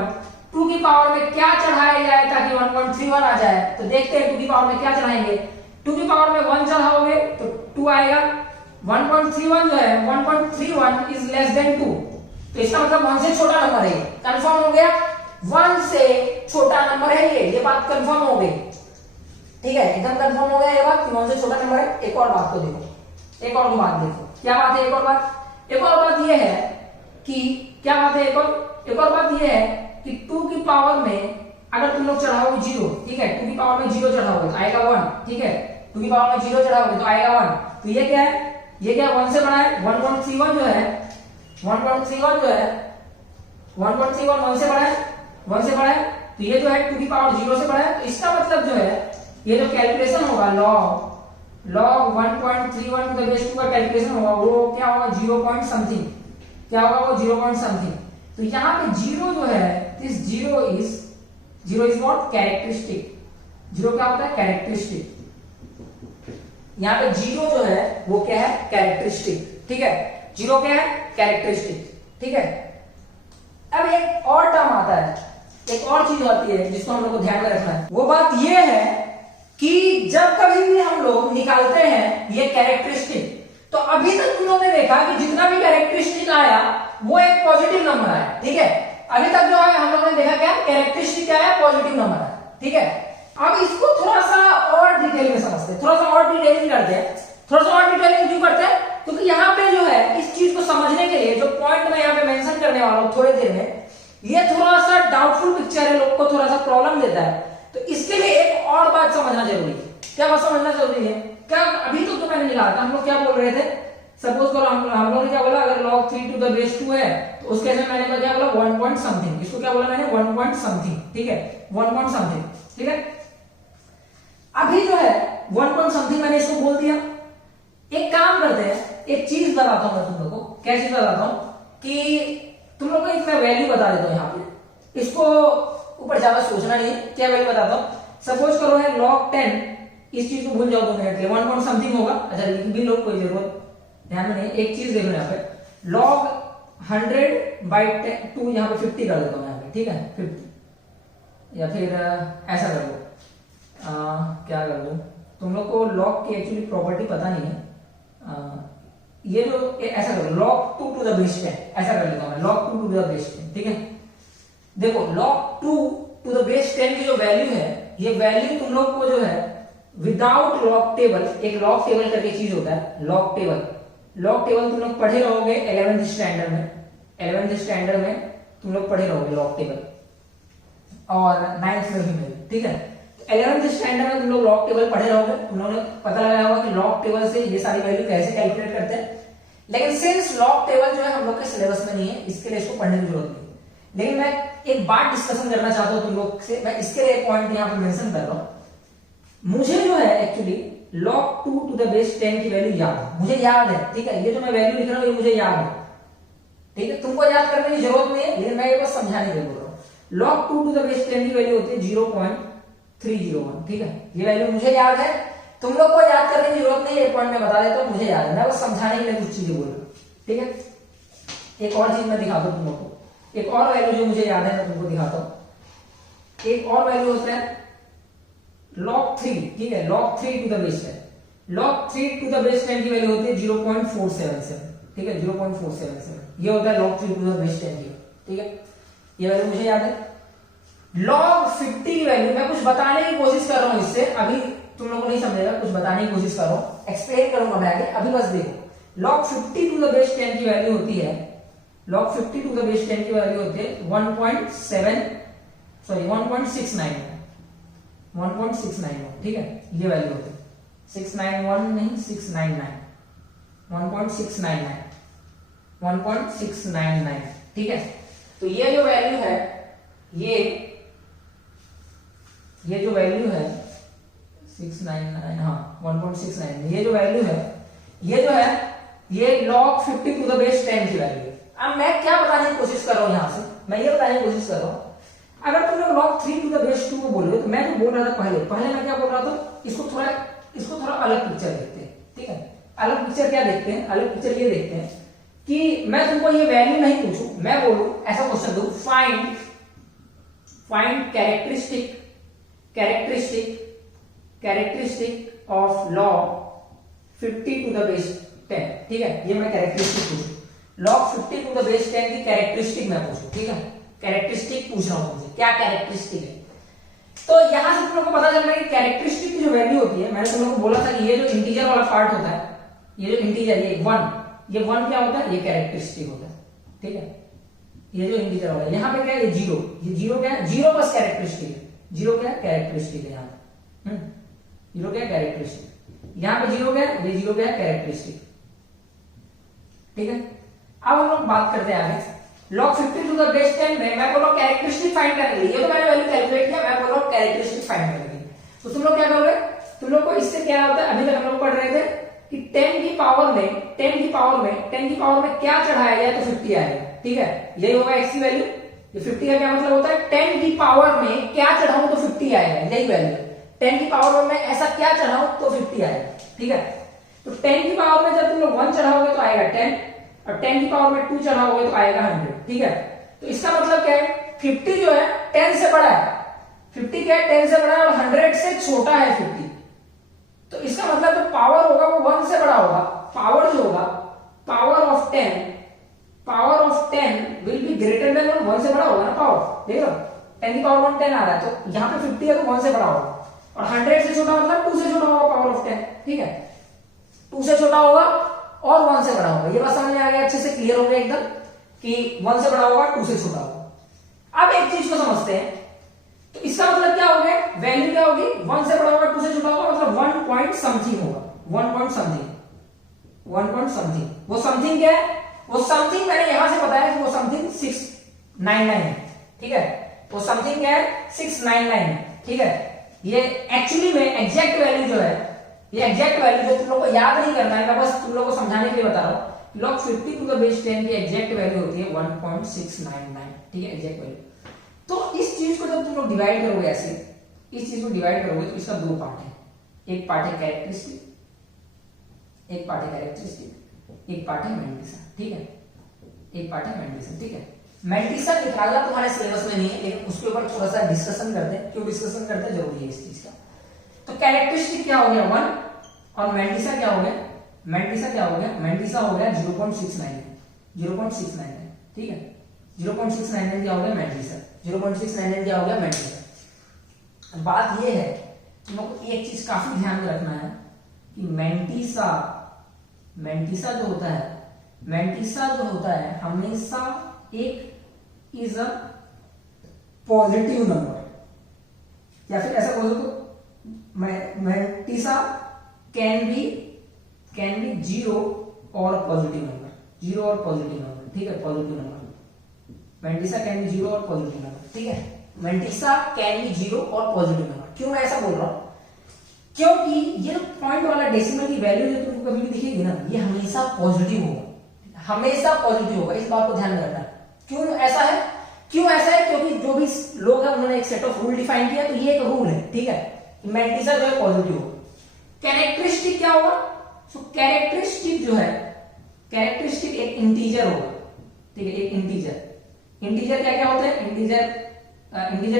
2 की पावर में क्या चढ़ाया जाए ताकि 1.31 आ जाए, तो देखते हैं 2 की पावर में क्या चढ़ाएंगे। 2 की पावर में 1 चढ़ाओगे तो 2 आएगा। 1.31 जो है 1.31 इज लेस देन 2, तो इसका मतलब 1 से छोटा नंबर है, कंफर्म हो गया। 1 से छोटा नंबर है ये बात कंफर्म हो गई, ठीक है, एकदम कंफर्म हो गया ये बात कि 1 से छोटा नंबर है। एक और बात को देखो, एक और बात देखो, क्या बात है, एक और बात ये है कि क्या बात है, एक और बात ये है कि 2 की पावर में अगर तुम लोग चढ़ाओगे 0, ठीक है, 2 की पावर में 0 चढ़ाओगे तो आएगा 1, ठीक है, 2 की पावर में 0 चढ़ाओगे तो आएगा 1, तो ये क्या है, ये क्या 1 से बड़ा है। 1.31 जो है 1.31 से बड़ा है, 1 से बड़ा है, तो ये जो है 2 की पावर 0 से बड़ा है, तो इसका मतलब जो है ये जो कैलकुलेशन होगा log 1.31 टू द बेस 2 का कैलकुलेशन होगा वो क्या होगा, 0 पॉइंट समथिंग, क्या होगा वो 0 पॉइंट समथिंग। तो यहाँ पे 0 जो है, दिस 0 इज व्हाट, कैरेक्टरिस्टिक। 0 क्या होता है, कैरेक्टरिस्टिक। यहाँ पे 0 जो है वो क्या है, कैरेक्टरिस्टिक, ठीक है, 0 क्या है, कैरेक्टरिस्टिक, ठीक है। अब एक और टर्म आता है, एक और चीज आती है जिसको हम लोग को ध्यान में रखना है, वो बात ये है कि जब कभी भी हम लोग निकालते हैं ये कैरेक्टरिस्टिक, तो अभी तक तुम लोगों ने देखा कि जितना भी कैरेक्टरिस्टिक आया वो एक पॉजिटिव नंबर आया, ठीक है। अभी तक जो है हम लोगों ने देखा क्या, कैरेक्टरिस्टिक क्या है, पॉजिटिव नंबर है, ठीक है। अब इसको थोड़ा सा और डिटेल में समझते हैं, थोड़ा सा और डिटेलिंग करते हैं। थोड़ा सा और डिटेलिंग क्यों करते हैं, क्योंकि यहाँ पे जो है इस चीज को समझने के लिए जो पॉइंट मैं यहाँ पे मेंशन करने वाला हूँ थोड़ी देर में, ये थोड़ा सा डाउटफुल पिक्चर है, लोग को थोड़ा सा प्रॉब्लम देता है, तो इसके लिए एक और बात समझना जरूरी है। क्या बात समझना जरूरी है, क्या अभी तो मैंने निकाला था, हम लोग क्या बोल रहे थे, सपोज करो हम लोगों ने क्या बोला, अगर log 3 टू द बेस 2 है तो उस केस में मैंने क्या बोला, 1 पॉइंट समथिंग, इसको क्या बोला मैंने, 1 पॉइंट समथिंग, ठीक है, 1 पॉइंट समथिंग, ठीक है। अभी जो है 1 पॉइंट समथिंग मैंने इसको बोल दिया। एक काम करते हैं, एक चीज बताता हूं मैं तुम लोग को, क्या चीज बताता हूं कि तुम लोग को एक मैं वैल्यू बता देता हूं यहाँ पे, इसको ऊपर ज्यादा सोचना नहीं है, क्या वैल्यू बताता हूं। सपोज करो है log 10, इस चीज को भूल जाओ 2 मिनट के लिए, 1 पॉइंट समथिंग होगा, अच्छा लिख भी लो, कोई जरूरत ध्यान में नहीं। एक चीज देखो यहाँ पे log 100/2, यहाँ पे 50 कर देता हूँ यहाँ पे, ठीक है, 50, या फिर ऐसा कर दो, क्या कर दो, तुम लोग को log की एक्चुअली प्रॉपर्टी पता नहीं है, ये जो ऐसा करो log 2 टू द बेस 10, ऐसा कर लेता हूं मैं, log 2 टू द बेस 10, ठीक है। देखो log 2 टू द बेस 10 की जो वैल्यू है, ये वैल्यू तुम लोग को जो है विदाउट लॉग टेबल, एक लॉग टेबल करके चीज होता है, लॉग टेबल तुम लोग पढ़े रहोगे 11th स्टैंडर्ड में, 11th स्टैंडर्ड में तुम लोग पढ़े रहोगे लॉग टेबल, और 9th में भी मिले, ठीक है। 11th स्टैंडर्ड में तुम लोग लॉग टेबल पढ़े रहोगे, तुम लोगों ने पता लगाया होगा कि लॉग टेबल से ये सारी वैल्यू कैसे कैलकुलेट करते हैं, लेकिन सिंस लॉग टेबल जो है हम लोग के सिलेबस में नहीं है, इसके लिए इसको पढ़ने की जरूरत नहीं। लेकिन मैं एक बात डिस्कशन करना चाहता हूं तुम लोग से, मैं इसके लिए पॉइंट यहाँ पे मेंशन कर रहा हूं। मुझे जो है actually log 2 to the base 10 की वैल्यू याद है, मुझे याद है, ठीक है, ये जो मैं वैल्यू लिख रहा हूँ ये मुझे याद है, ठीक है, तुमको याद करने की जरूरत नहीं है, लेकिन मैं ये बस समझाने के लिए बोल रहा हूँ। log 2 टू द बेस 10 की वैल्यू होती है 0.301, ठीक है, ये वैल्यू मुझे याद है, तुम लोग को याद करने की जरूरत नहीं है, ये पॉइंट मैं बता देता हूँ, मुझे याद है, मैं बस समझाने के लिए कुछ चीजें बोल रहा हूँ, ठीक है। एक और चीज मैं दिखाता हूँ तुम लोग को, एक और वैल्यू जो मुझे याद है मैं तुमको दिखाता हूँ। एक और वैल्यू होता है log 3, ठीक है, log 3 to the base 10, log 3 to the base 10 की वैल्यू होती है 0.477, ठीक है, 0.477, ये होता है log 3 टू द बेस 10 की, ठीक है, ये वैल्यू मुझे याद है। log 50 की वैल्यू मैं कुछ बताने की कोशिश कर रहा हूं, इससे अभी तुम लोगों को नहीं समझेगा, कुछ बताने की कोशिश कर रहा हूं, एक्सप्लेन करूंगा मैं आगे, अभी बस देखो। log 50 टू द बेस 10 की वैल्यू होती है, log 50 टू द बेस 10 की वैल्यू होती है 1.691, ठीक है, ये वैल्यू होती है 691 नहीं 699, 1.699, ठीक है। तो ये जो वैल्यू है, ये जो वैल्यू है 699, हाँ 1.69, ये जो वैल्यू है, ये log 50 टू द बेस 10 की वैल्यू है। अब मैं क्या बताने की कोशिश कर रहा हूं, यहां से मैं ये बताने की कोशिश कर रहा हूं, अगर तुम लोग log 3 टू द बेस 2 को बोल रहे हो, तो मैं जो बोल रहा था पहले मैं क्या बोल रहा था, इसको थोड़ा अलग पिक्चर देखते हैं, ठीक है, अलग पिक्चर क्या देखते हैं, अलग पिक्चर ये देखते हैं कि मैं तुमको ये वैल्यू नहीं पूछूं, मैं बोलूं ऐसा क्वेश्चन दूं, find characteristic of log 50 to the base 10, ठीक है, ये मैं कैरेक्टरिस्टिक पूछूं, लॉग 50 टू द बेस 10 की कैरेक्टरिस्टिक मैं पूछूं, ठीक है, कैरेक्टरिस्टिक पूछ रहा हूं तुमसे, क्या कैरेक्टरिस्टिक है। तो यहां से तुम लोग को पता चल रहा है कि कैरेक्टरिस्टिक की जो वैल्यू होती है, मैंने तुम लोग को बोला था कि ये जो इंटीजर वाला पार्ट होता है, ये जो इंटीजर ये 1 क्या होता है, ये कैरेक्टरिस्टिक होता है, ठीक है, ये जो इंटीजर वाला है, यहाँ पे क्या है, ये जीरो क्या है, जीरो बस कैरेक्टरिस्टिक है, जीरो क्या है, कैरेक्टरिस्टिक है यहाँ पे, जीरो क्या है, कैरेक्टरिस्टिक, यहाँ पे जीरो क्या है, ये जीरो क्या है, कैरेक्टरिस्टिक, ठीक है। अब हम लोग बात करते हैं आगे, log 50 टू द बेस 10 में मैं बोल रहा हूं कैरेक्टरिस्टिक फाइंड करने के लिए, ये तो मैंने वैल्यू कैलकुलेट किया, मैं बोल रहा हूं कैरेक्टरिस्टिक फाइंड करने के लिए, तो तुम लोग क्या करोगे, तुम लोग को इससे क्या होता है, अभी तक हम लोग पढ़ रहे थे कि 10 की पावर में क्या चढ़ाया जाए तो 50 आएगा, ठीक है, यही होगा x की वैल्यू, ये 50 का क्या मतलब होता है, 10 की पावर में क्या चढ़ाऊं तो 50 आएगा, यही वैल्यू, 10 की पावर में ऐसा क्या चढ़ाऊं तो 50 आएगा, ठीक है। तो 10 की पावर में जब तुम लोग 1 चढ़ाओगे तो आएगा 10, और 10 की पावर में 2 चढ़ाओगे तो आएगा 100, ठीक है। तो इसका मतलब क्या है, 50 जो है 10 से बड़ा है, 50 क्या है, 10 से बड़ा है, और 100 से छोटा है 50, तो इसका मतलब जो पावर होगा वो 1 से बड़ा होगा, पावर जो होगा, power of 10 will be greater than 1 से बड़ा होगा ना पावर, देख लो 10 की पावर 1 10 आ रहा है, तो यहाँ पे 50 है तो 1 से बड़ा होगा, और 100 से छोटा मतलब 2 से छोटा होगा पावर ऑफ 10, ठीक है, 2 से छोटा होगा और 1 से बड़ा होगा, ये बात समझ में आ गया, अच्छे से क्लियर हो गया एकदम कि 1 से बड़ा होगा 2 से छोटा होगा। अब एक चीज को समझते हैं, तो इसका मतलब क्या हो गया, वैल्यू क्या होगी, 1 से बड़ा होगा 2 से छोटा होगा, मतलब 1 पॉइंट समथिंग होगा, 1 पॉइंट समथिंग, वो समथिंग क्या है, वो समथिंग मैंने यहां से बताया कि वो समथिंग 699 है, ठीक है, वो समथिंग क्या है 699 है, ठीक है। ये एक्चुअली में एग्जैक्ट वैल्यू जो है, ये एग्जैक्ट वैल्यू जो तुम लोग को याद नहीं करना है, मैं बस तुम लोग को समझाने के लिए बता रहा हूं, log 50 टू द बेस 10 की एग्जैक्ट वैल्यू होती है 1.699, ठीक है, एग्जैक्ट वैल्यू। तो इस चीज को जब तुम लोग डिवाइड करोगे ऐसे, इस चीज को डिवाइड करोगे तो इसका 2 पार्ट है, एक पार्ट है कैरेक्टरिस्टिक, एक पार्ट है मैंटिसा, ठीक है, एक पार्ट है मैंटिसा, ठीक है। मैंटिसा निकालना तुम्हारे सिलेबस में नहीं है, लेकिन उसके ऊपर थोड़ा सा डिस्कशन करते हैं, क्यों डिस्कशन करते हैं, जरूरी है इस चीज का। तो कैरेक्टरिस्टिक क्या हो गया 1, और मैंटिसा क्या हो गया, मैंटिसा हो गया 0.699, ठीक है, 0.699 क्या हो गया मैंटिसा, 0.699 क्या हो गया मैंटिसा। बात ये है तुम लोग को एक चीज काफी ध्यान में रखना है कि मैंटिसा जो होता है हमेशा एक इज अ पॉजिटिव नंबर, या फिर ऐसा बोलो तो मैंटिसा कैन बी 0 और पॉजिटिव नंबर, ठीक है, positive number, mantissa can be 0 और पॉजिटिव नंबर, ठीक है, मैंटिसा कैन बी 0 और पॉजिटिव नंबर। क्यों मैं ऐसा बोल रहा हूं, क्योंकि ये पॉइंट वाला डेसिमल की वैल्यू जो तुमको कभी भी दिखेगी ना, ये हमेशा पॉजिटिव होगा, इस बात को ध्यान में रखना। क्यों ऐसा है, क्योंकि जो भी लोग हैं उन्होंने एक सेट ऑफ रूल डिफाइन किया, तो ये एक रूल है, ठीक है, मैंटिसा जो है पॉजिटिव होगा। कैरेक्टरिस्टिक क्या होगा, सो कैरेक्टरिस्टिक जो है, कैरेक्टरिस्टिक एक इंटीजर होगा, ठीक है, एक इंटीजर क्या होता है, इंटीजर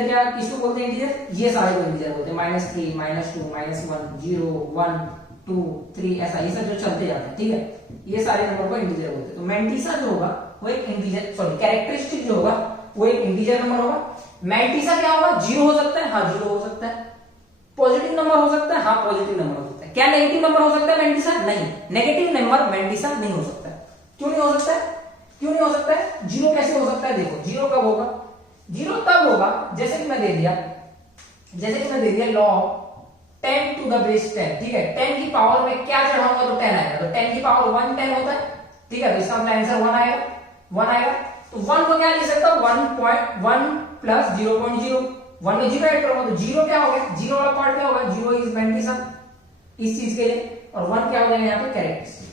क्या किसको बोलते हैं, इंटीजर ये सारे को इंटीजर बोलते हैं, -3 -2 -1 0 1 2 3 ऐसा ये सब जो चलते जाते हैं, ठीक है, ये सारे नंबर को इंटीजर बोलते हैं। तो मैंटिसा जो होगा वो एक इंटीजर, सॉरी कैरेक्टरिस्टिक जो होगा वो एक इंटीजर नंबर होगा। मैंटिसा क्या होगा, 0 हो सकता है, हाँ 0 हो सकता है, पॉजिटिव नंबर हो सकता है, हाँ पॉजिटिव नंबर हो सकता है। क्या नेगेटिव नंबर हो सकता है मैंटिसा, नहीं, नेगेटिव नंबर मैंटिसा नहीं हो सकता है। क्यों नहीं हो सकता है, 0 कैसे हो सकता है, देखो 0 कब होगा, 0 तब होगा जैसे कि मैं दे दिया log 10 टू द बेस 10, ठीक है, 10 की पावर में क्या चढ़ाऊंगा तो 10 आएगा, तो 10 की पावर 1 10 होता है, ठीक है, तो इसका मतलब आंसर 1 आएगा, तो 1 को क्या लिख सकता हूं, 1.1 प्लस 0.0, 1 में 0 ऐड करूंगा तो 0 क्या हो गया, 0 वाला पार्ट क्या होगा, 0 इज मैंटिसा इस चीज के लिए, और 1 क्या हो जाएगा यहाँ पे कैरेक्टरिस्टिक,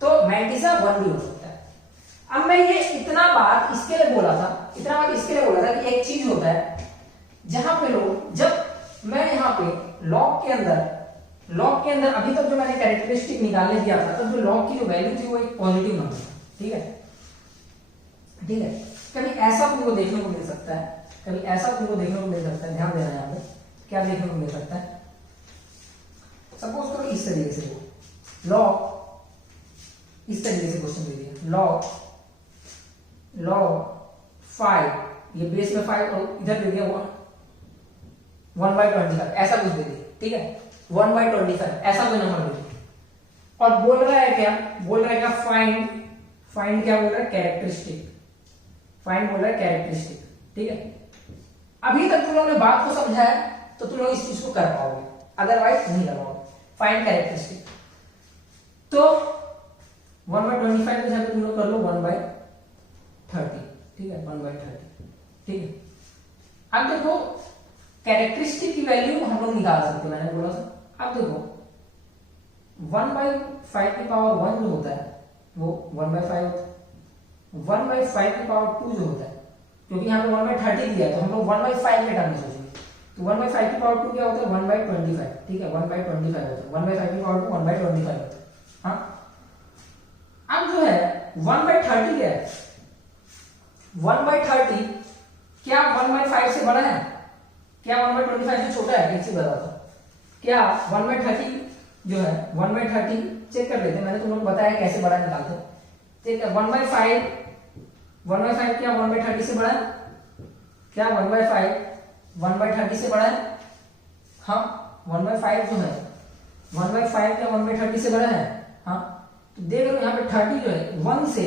तो मैंटिसा 1 भी हो सकता है। अब मैं ये इतना बात इसके लिए बोला था कि एक चीज होता है जहां पे लोग, जब मैं यहाँ पे लॉग के अंदर लॉग के अंदर अभी तक जो मैंने कैरेक्टरिस्टिक निकालने दिया था, तब जो लॉग की जो वैल्यू थी वो एक पॉजिटिव नंबर था। ठीक है, ठीक है। कभी ऐसा तुमको देखने को मिल सकता है, कभी ऐसा तुमको देखने को मिल सकता है, ध्यान देना यहाँ पे क्या देखने को मिल सकता है। सपोज करो इस तरीके से लॉग, इस तरीके से क्वेश्चन दे दिया, लॉग 5, ये बेस में 5 और इधर दे दिया 1/25, ऐसा कुछ दे दिया। ठीक है, 1/25 ऐसा कोई नंबर दे दिया और बोल रहा है क्या, बोल रहा है क्या, फाइंड क्या बोल रहा है, कैरेक्टरिस्टिक, फाइंड बोल रहा है कैरेक्टरिस्टिक। ठीक है, अभी तक तुम लोगों ने बात को समझा है तो तुम लोग इस चीज को कर पाओगे, अदरवाइज नहीं कर पाओगे। फाइंड कैरेक्टरिस्टिक, तो 1/25 के जगह तुम लोग कर लो 1/30। ठीक है, 1/30। ठीक है, अब देखो कैरेक्टरिस्टिक की वैल्यू हम लोग निकाल सकते हैं, मैंने बोला था। अब देखो 1/5 की पावर 1 जो होता है वो 1/5 होता है, 1/5 की पावर 2 जो होता है, क्योंकि यहाँ पे 1/30 दिया है तो हम लोग 1/5 के टर्म में सोचेंगे, तो 1/5 की पावर 2 क्या होता है, 1/25। ठीक है, 1/25 होता है, 1/5 की पावर 2 1/25 होता है। हाँ, अब जो है 1/30 क्या है, 1/30 क्या 1/5 से बड़ा है, क्या 1/25 से छोटा है, एक चीज बताता हूं, क्या 1/30 जो है 1/30 चेक कर लेते हैं, मैंने तुम लोग बताया कैसे बड़ा निकालते हैं। ठीक है, 1/5 क्या 1/30 से बड़ा है, क्या 1/5 से बड़ा है, हाँ 1/5 जो है 1/5 क्या 1/30 से बड़ा है। हाँ, तो देख लो यहाँ पे 30 जो है 1 से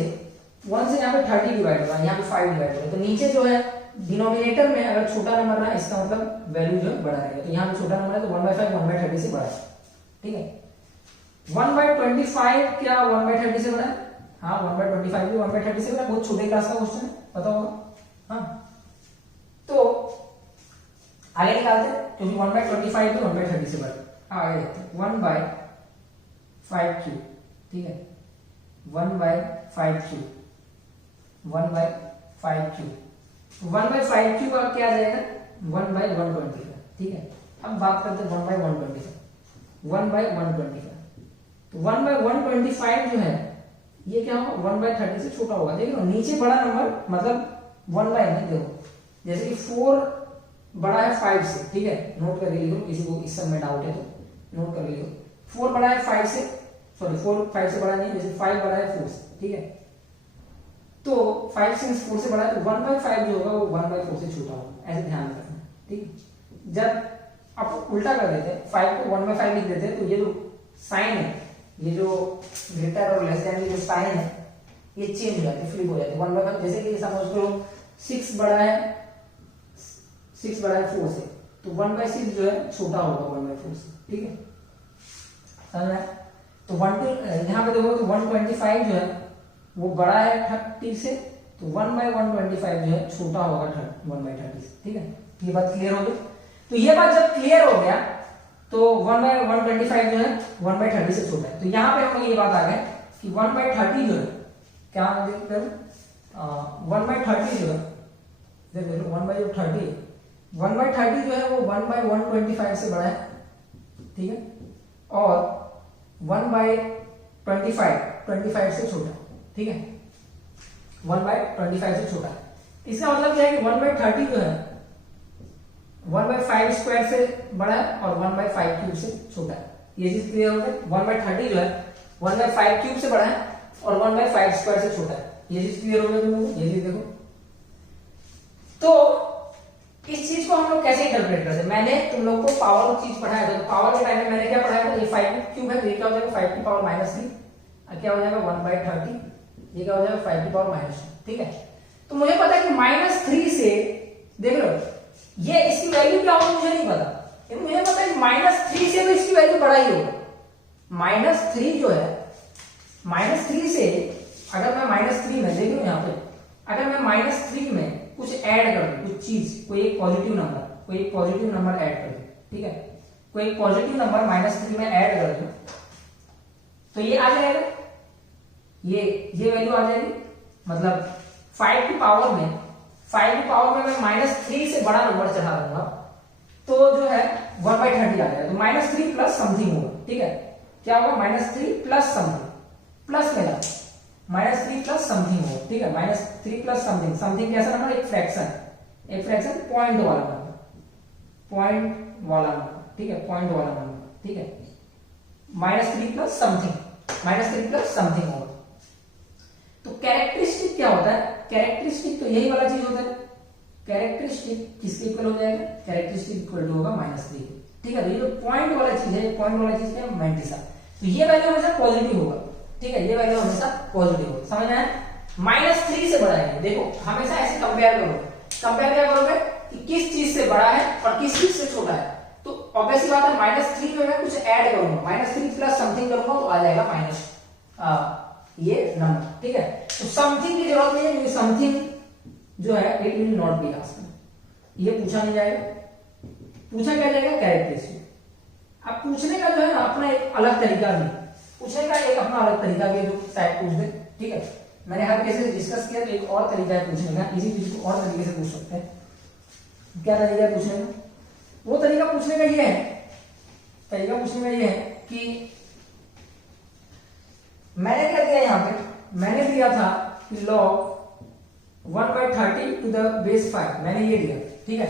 यहाँ पे 30 डिवाइड हुआ, यहाँ पे 5 डिवाइड हुआ, तो नीचे जो है डिनोमिनेटर में अगर छोटा नंबर रहा इसका मतलब वैल्यू जो बड़ा रहेगा, तो यहाँ पे छोटा नंबर है तो 1/5 1/30 से बड़ा है। ठीक है, 1/25 क्या 1/30 से बड़ा है, हाँ 1/25 भी 1/30 से बड़ा है, बहुत छोटे क्लास का क्वेश्चन है, पता होगा। हाँ, तो आगे निकालते हैं, क्योंकि 1/25 तो 1/30 से बड़ा है। आगे देखते हैं 1/5 क्यूब। ठीक है, 1/5 क्यूब, 1/5 क्यूब, 1/5 क्यूब अब क्या आ जाएगा 1/125। ठीक है, अब बात करते हैं 1/125, 1/125, तो 1/125 जो है ये क्या होगा 1/30 से छोटा होगा। देखो नीचे बड़ा नंबर मतलब 1/, देखो जैसे कि 4 बड़ा है 5 से। ठीक है, नोट करके लिखो, किसी को इस सब में डाउट है तो नोट कर लिखो, 4 बड़ा है 5 से, सॉरी 4 5 से बड़ा नहीं, जैसे 5 बड़ा है 4 से। ठीक है, तो 5 सिंस 4 से बड़ा है तो 1/5 जो होगा वो 1/4 से छोटा होगा, ऐसे ध्यान रखना। ठीक है, जब आप उल्टा कर देते हैं 5 को 1/5 लिख देते हैं तो ये जो साइन है, ये जो ग्रेटर और लेस देन की जो साइन है ये चेंज हो जाती है, फ्लिप हो जाती है 1/5। जैसे कि समझ लो 6 बड़ा है 4 से, तो 1/6 जो है छोटा होगा 1/4 से। ठीक है, समझ में? तो 1 यहाँ पे देखो तो 125 जो है वो बड़ा है 30 से, तो 1/125 जो है छोटा होगा 1/30 से। ठीक है, ये बात क्लियर हो गई। तो ये बात जब क्लियर हो गया तो 1/125 जो है 1/30 से छोटा है, तो यहाँ पे हम लोग ये बात आ गए कि 1/30 जो है क्या 1/30 जो है 1/30 जो है वो 1/125 से बड़ा है। ठीक है, और 1/25 से छोटा। ठीक है, 1/25 से छोटा। इसका मतलब क्या है कि 1/30 जो है 1/5 स्क्वायर से बड़ा है और 1/5 क्यूब से छोटा है। ये चीज क्लियर हो गई। 1/30 जो है 1/5 क्यूब से बड़ा है और 1/5 स्क्वायर से छोटा है। ये चीज क्लियर हो गई तुम लोगों को? ये चीज देखो, तो इस चीज को हम लोग कैसे इंटरप्रेट करते हैं, मैंने तुम लोग को पावर चीज पढ़ाया था, तो पावर के टाइम में मैंने क्या पढ़ाया था, ये 5 क्यूब है तो ये क्या हो जाएगा 5 की पावर -3, क्या हो जाएगा 1/30, ये क्या हो जाएगा 5 की पावर -2। ठीक है, तो मुझे पता है कि -3 से देख लो ये इसकी वैल्यू क्या होगी मुझे नहीं पता, लेकिन मुझे पता है -3 से तो इसकी वैल्यू बड़ा ही होगा। -3 जो है -3 से अगर मैं -3 में देख लो यहाँ पे, अगर मैं -3 में कुछ ऐड कर दूं, कुछ चीज, कोई एक पॉजिटिव नंबर ऐड कर दूं, ठीक है, कोई एक पॉजिटिव नंबर -3 में ऐड कर दूं तो ये आ जाएगा, ये वैल्यू आ जाएगी। मतलब 5 की पावर में मैं -3 से बड़ा नंबर चढ़ा दूंगा तो जो है 1/30 आ जाएगा, तो -3 प्लस समथिंग होगा, ठीक है। क्या होगा, -3 प्लस समथिंग, प्लस में -3 प्लस समथिंग होगा, ठीक है। -3 प्लस समथिंग, समथिंग कैसा नंबर, एक फ्रैक्शन पॉइंट वाला नंबर, ठीक है, पॉइंट वाला नंबर, ठीक है। -3 प्लस समथिंग होगा। तो कैरेक्टरिस्टिक क्या होता है, कैरेक्टरिस्टिक तो यही वाला चीज होता है। कैरेक्टरिस्टिक किसके इक्वल हो जाएगा, कैरेक्टरिस्टिक इक्वल टू होगा -3, ठीक है। तो ये जो पॉइंट वाला चीज है, पॉइंट वाला चीज क्या है, मैंटिसा। तो ये वैल्यू हमेशा पॉजिटिव होगा, ठीक है, ये वैल्यू हमेशा पॉजिटिव होगा, समझ में आया। -3 से बड़ा है, देखो हमेशा ऐसे कंपेयर करोगे, कंपेयर क्या करोगे कि किस चीज से बड़ा है और किस चीज से छोटा है। तो ऑब्वियस सी बात है, -3 में मैं कुछ ऐड करूंगा, -3 प्लस समथिंग करूंगा तो आ जाएगा माइनस ये नंबर, ठीक है। तो समथिंग की जरूरत नहीं है, क्योंकि समथिंग जो है it will not be asked, ये पूछा नहीं जाएगा। पूछा क्या जाएगा, कैरेक्टरिस्टिक। अब पूछने का जो है ना अपना एक अलग तरीका भी, पूछने का एक अपना अलग तरीका भी है, जो शायद पूछ दे, ठीक है। मैंने हर केसेस डिस्कस किया, तो एक और तरीका है पूछने का, इसी चीज को और तरीके से पूछ सकते हैं। क्या तरीका है पूछने का, वो तरीका पूछने का ये है, तरीका पूछने का ये है कि मैंने क्या दिया यहाँ पे, मैंने दिया था कि log 1/30 टू द बेस 5, मैंने ये दिया, ठीक है।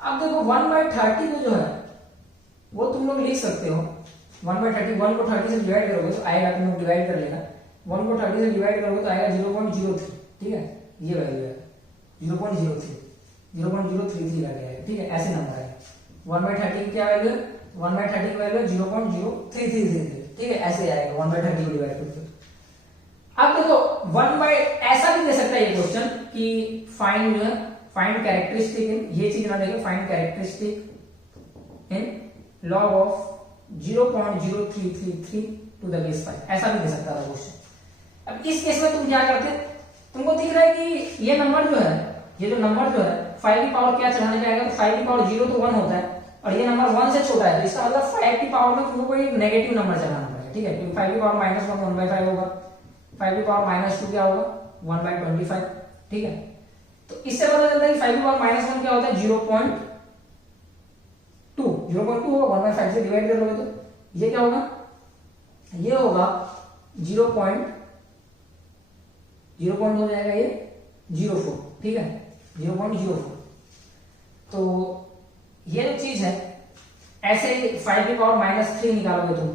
अब देखो 1/30 को जो है वो तुम लोग लिख सकते हो, 1/30, 1 को 30 से डिवाइड करोगे तो आएगा, तुम लोग डिवाइड कर लेना, 1 को 30 से डिवाइड करोगे तो आएगा 0.03, ठीक है, ये वैल्यू है 0.33 आ गया है, ठीक है, ऐसे नंबर है। 1/30 की क्या वैल्यू है, 1/30 की वैल्यू 0.0333, ठीक है, ऐसे आएगा 1/30 को डिवाइड करके। अब देखो 1 ऐसा भी दे सकता है ये क्वेश्चन कि फाइंड जो है, फाइंड कैरेक्टरिस्टिक इन, ये चीज ना देखे, find characteristic in log of 0.0333 to the base 5, ऐसा भी दे सकता था क्वेश्चन। अब इस केस में तुम क्या करते, तुमको दिख रहा है कि ये नंबर जो है, ये जो नंबर जो है 5 की पावर क्या चढ़ाने जाएगा, तो 5 की पावर 0 तो 1 होता है, और ये नंबर 1 से छोटा है, तो इसका मतलब 5 की पावर में तुमको कोई नेगेटिव नंबर चढ़ाना पड़ेगा, ठीक है, क्योंकि 5 की पावर -1 1/5 होगा, 5 की पावर -2 क्या होगा 1/25, ठीक है। तो इससे पता चलता है कि 5 की पावर -1 क्या होता है 0.2 होगा, 1/5 से डिवाइड कर लोगे तो ये क्या होगा, ये होगा 0 हो जाएगा ये 0.04, ठीक है, 0.04। तो ये जो चीज है, ऐसे ही 5 की पावर -3 निकालोगे तुम,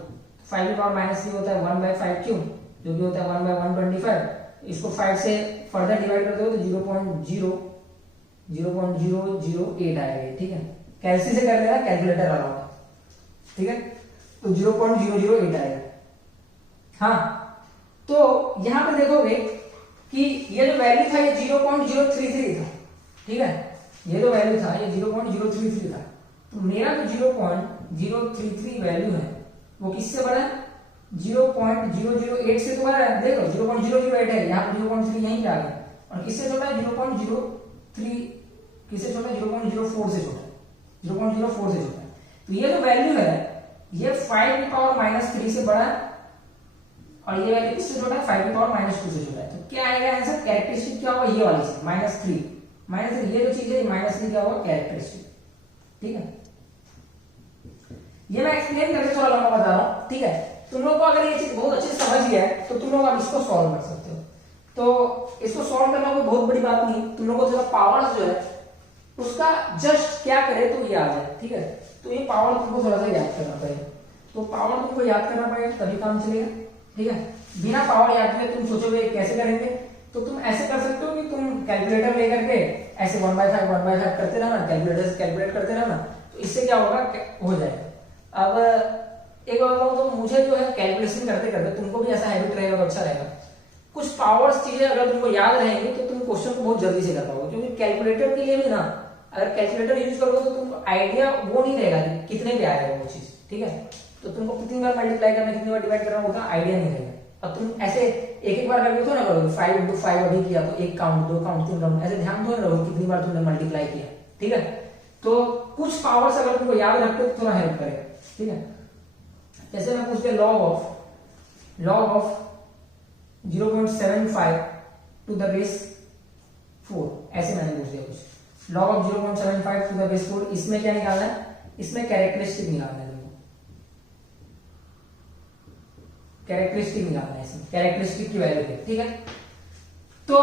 5 की पावर -3 होता है 1/5 क्यों, जो भी होता है 1/125, इसको 5 से फर्दर डिवाइड करते हो तो 0.008 आएगा, ठीक है। कैलसी से कर लेना, कैलकुलेटर अलाउ, ठीक है, तो 0.008 आएगा। हाँ, तो यहां पे देखोगे कि ये जो वैल्यू था ये 0.033 था, ठीक है, ये जो वैल्यू था ये 0.033 था। तो मेरा जो 0.033 वैल्यू है वो किससे बड़ा है, 0.008 से तो बड़ा है, देखो 0.008 है, यहाँ पर 0.3 यहीं पे आ गया, और किससे छोटा है 0.03, किससे छोटा है 0.04 से छोटा है, 0.04 से छोटा है। तो ये जो वैल्यू है ये 5 की पावर -3 से बड़ा है, और ये वैल्यू किससे छोटा है 5 की पावर -2 से छोटा है। तो क्या आएगा आंसर, कैरेक्टरिस्टिक क्या होगा, ये वाली चीज -3, ये जो चीज है -3 क्या होगा कैरेक्टरिस्टिक, ठीक है। ये मैं एक्सप्लेन करके थोड़ा लंबा बता रहा हूं, ठीक है। तुम लोग को अगर ये चीज बहुत अच्छे से समझ गया है तो तुम लोग अब इसको सॉल्व कर सकते हो। तो इसको सॉल्व करना कोई बहुत बड़ी बात नहीं, तुम लोग को जो पावर्स जो है उसका जस्ट क्या करे तो ये आ जाए, ठीक है। तो ये पावर तुमको थोड़ा सा याद करना पड़ेगा, तो पावर तुमको याद करना पड़ेगा तभी काम चलेगा, ठीक है। बिना पावर याद किए तुम सोचोगे कैसे करेंगे, तो तुम ऐसे कर सकते हो कि तुम कैलकुलेटर लेकर के ऐसे 1/5 करते रहना, कैलकुलेटर से कैलकुलेट करते रहना, तो इससे क्या होगा, हो जाएगा। अब एक बार बताऊं तो मुझे जो है कैलकुलेशन करते करते, तुमको भी ऐसा हैबिट रहेगा तो अच्छा रहेगा, कुछ पावर्स चीजें अगर तुमको याद रहेंगी तो तुम क्वेश्चन को बहुत जल्दी से कर पाओगे, क्योंकि कैलकुलेटर के लिए भी ना, अगर कैलकुलेटर यूज करोगे तो तुमको आइडिया वो नहीं रहेगा कि कितने पे आएगा वो चीज, ठीक है। तो तुमको कितनी बार मल्टीप्लाई करना, कितनी बार डिवाइड करना होगा आइडिया नहीं रहेगा। अब तुम ऐसे एक बार करके तो ना करोगे, 5 into 5 अभी किया तो 1 काउंट 2 काउंट 3 काउंट, ऐसे ध्यान दो रहोगे कितनी बार तुमने मल्टीप्लाई किया, ठीक है। तो कुछ पावर्स अगर तुमको याद रखते हो तो थोड़ा हेल्प करेगा, ठीक है। जैसे मैं पूछ दिया log of 0.75 to the base 4, ऐसे मैंने पूछ दिया कुछ log of 0.75 to the base 4, इसमें क्या निकालना है, इसमें कैरेक्टरिस्टिक निकालना है तुमको, कैरेक्टरिस्टिक निकालना है इसमें, कैरेक्टरिस्टिक की वैल्यू है, ठीक है। तो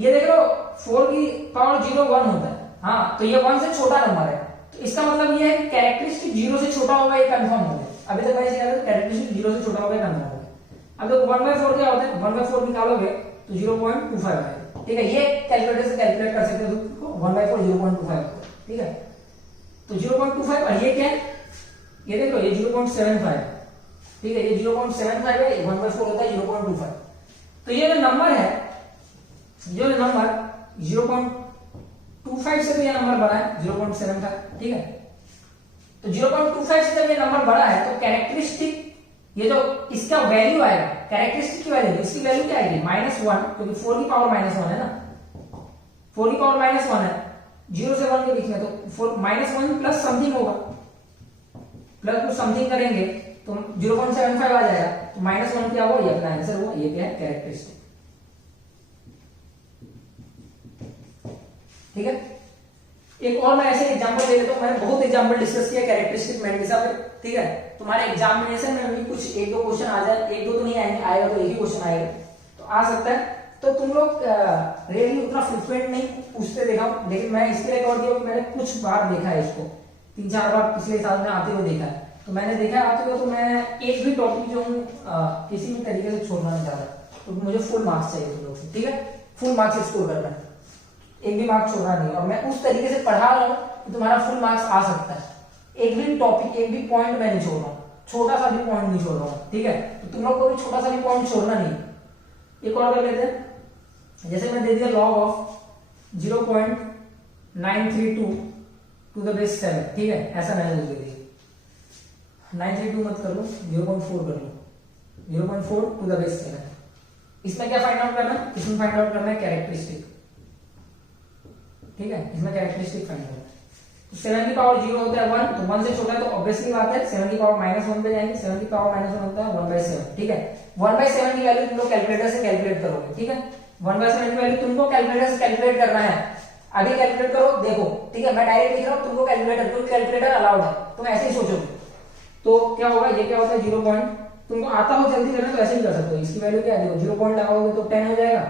ये देख लो 4 की पावर 0 1 होता है, हाँ तो ये 1 से छोटा नंबर है, तो इसका मतलब ये है कि कैरेक्टरिस्टिक 0 से छोटा होगा, ये कंफर्म हो गया। अभी तक मैंने सिखाया था कैरेक्टरिस्टिक 0 से छोटा होगा, कंफर्म हो गया। अब देखो 1/4 क्या होता है, 1/4 निकालोगे तो 0.25 आएगा, ठीक है। ये कैलकुलेटर से कैलकुलेट कर सकते हो, 1/4 0.25, ठीक है। तो 0.25 और ये क्या है, ये देख लो ये 0.75, ठीक है, ये 0.75 है, 1/4 होता है 0.25। तो ये जो नंबर है, जो नंबर 0.25 से तो ये नंबर बड़ा है 0.75, ठीक है। तो 0.25 से जब ये नंबर बड़ा है तो कैरेक्टरिस्टिक, ये जो इसका वैल्यू आएगा, कैरेक्टरिस्टिक की वैल्यू, इसकी वैल्यू क्या आएगी -1, क्योंकि 4 की पावर -1 है ना, 4 की पावर -1 है, 0 से 1 के बीच में, तो 4 -1 प्लस समथिंग होगा, प्लस कुछ समथिंग करेंगे तो 0.75 आ जाएगा, तो -1 क्या हुआ, ये अपना आंसर हुआ, ये क्या है कैरेक्टरिस्टिक, ठीक है। एक और मैं ऐसे एग्जांपल दे देता हूं, मैंने बहुत एग्जांपल डिस्कस किया कैरेक्टरिस्टिक मैंडिसा पे, ठीक है। तुम्हारे एग्जामिनेशन में भी कुछ 1-2 क्वेश्चन आ जाए, 1-2 तो नहीं आएंगे, आएगा तो एक ही क्वेश्चन आएगा, तो आ सकता है। तो तुम लोग रियली उतना फ्रिक्वेंट नहीं पूछते देखा, लेकिन मैं इसके लिए कवर किया, मैंने कुछ बार देखा है इसको, 3-4 बार पिछले साल में आते हुए देखा है, तो मैंने देखा आते हुए, तो मैं एक भी टॉपिक जो हूँ किसी भी तरीके से छोड़ना नहीं चाहता, तो मुझे फुल मार्क्स चाहिए तुम लोग से, ठीक है, फुल मार्क्स स्कोर करना है, एक भी मार्क्स छोड़ना नहीं, और मैं उस तरीके से पढ़ा रहा हूं कि तुम्हारा फुल मार्क्स आ सकता है, एक भी टॉपिक, एक भी पॉइंट मैं नहीं छोड़ रहा हूं, छोटा सा भी पॉइंट नहीं छोड़ रहा हूं, ठीक है। तो तुम लोग को भी छोटा सा भी पॉइंट छोड़ना नहीं। एक और कर लेते हैं, जैसे मैं दे दिया log of 0.932 to the base 7, ठीक है, ऐसा मैंने दे दिया, 932 मत कर लो, 0.4 कर लो, 0.4 टू द बेस 7। इसमें क्या फाइंड आउट करना है, इसमें फाइंड आउट करना है कैरेक्टरिस्टिक, ठीक है, इसमें कैरेक्टरिस्टिक फाइंड आउट। तो 7 की पावर 0 होता है 1, तो 1 से छोटा है, तो ऑब्वियसली बात है 7 की पावर -1 पे जाएंगे, 7 की पावर -1 होता है 1/7, ठीक है। 1/7 की वैल्यू तुम लोग कैलकुलेटर से कैलकुलेट करोगे, ठीक है, 1/7 की वैल्यू तुमको कैलकुलेटर से कैलकुलेट करना है, अभी कैलकुलेट करो, देखो, ठीक है, मैं डायरेक्ट लिख रहा हूं, तुमको कैलकुलेटर, क्योंकि कैलकुलेटर अलाउड है, तुम ऐसे ही सोचोगे, तो क्या होगा, ये क्या होता है 0 पॉइंट, तुमको आता हो जल्दी करना तो ऐसे ही कर सकते हो। इसकी वैल्यू क्या है, देखो 0 पॉइंट लगाओगे तो 10 हो जाएगा,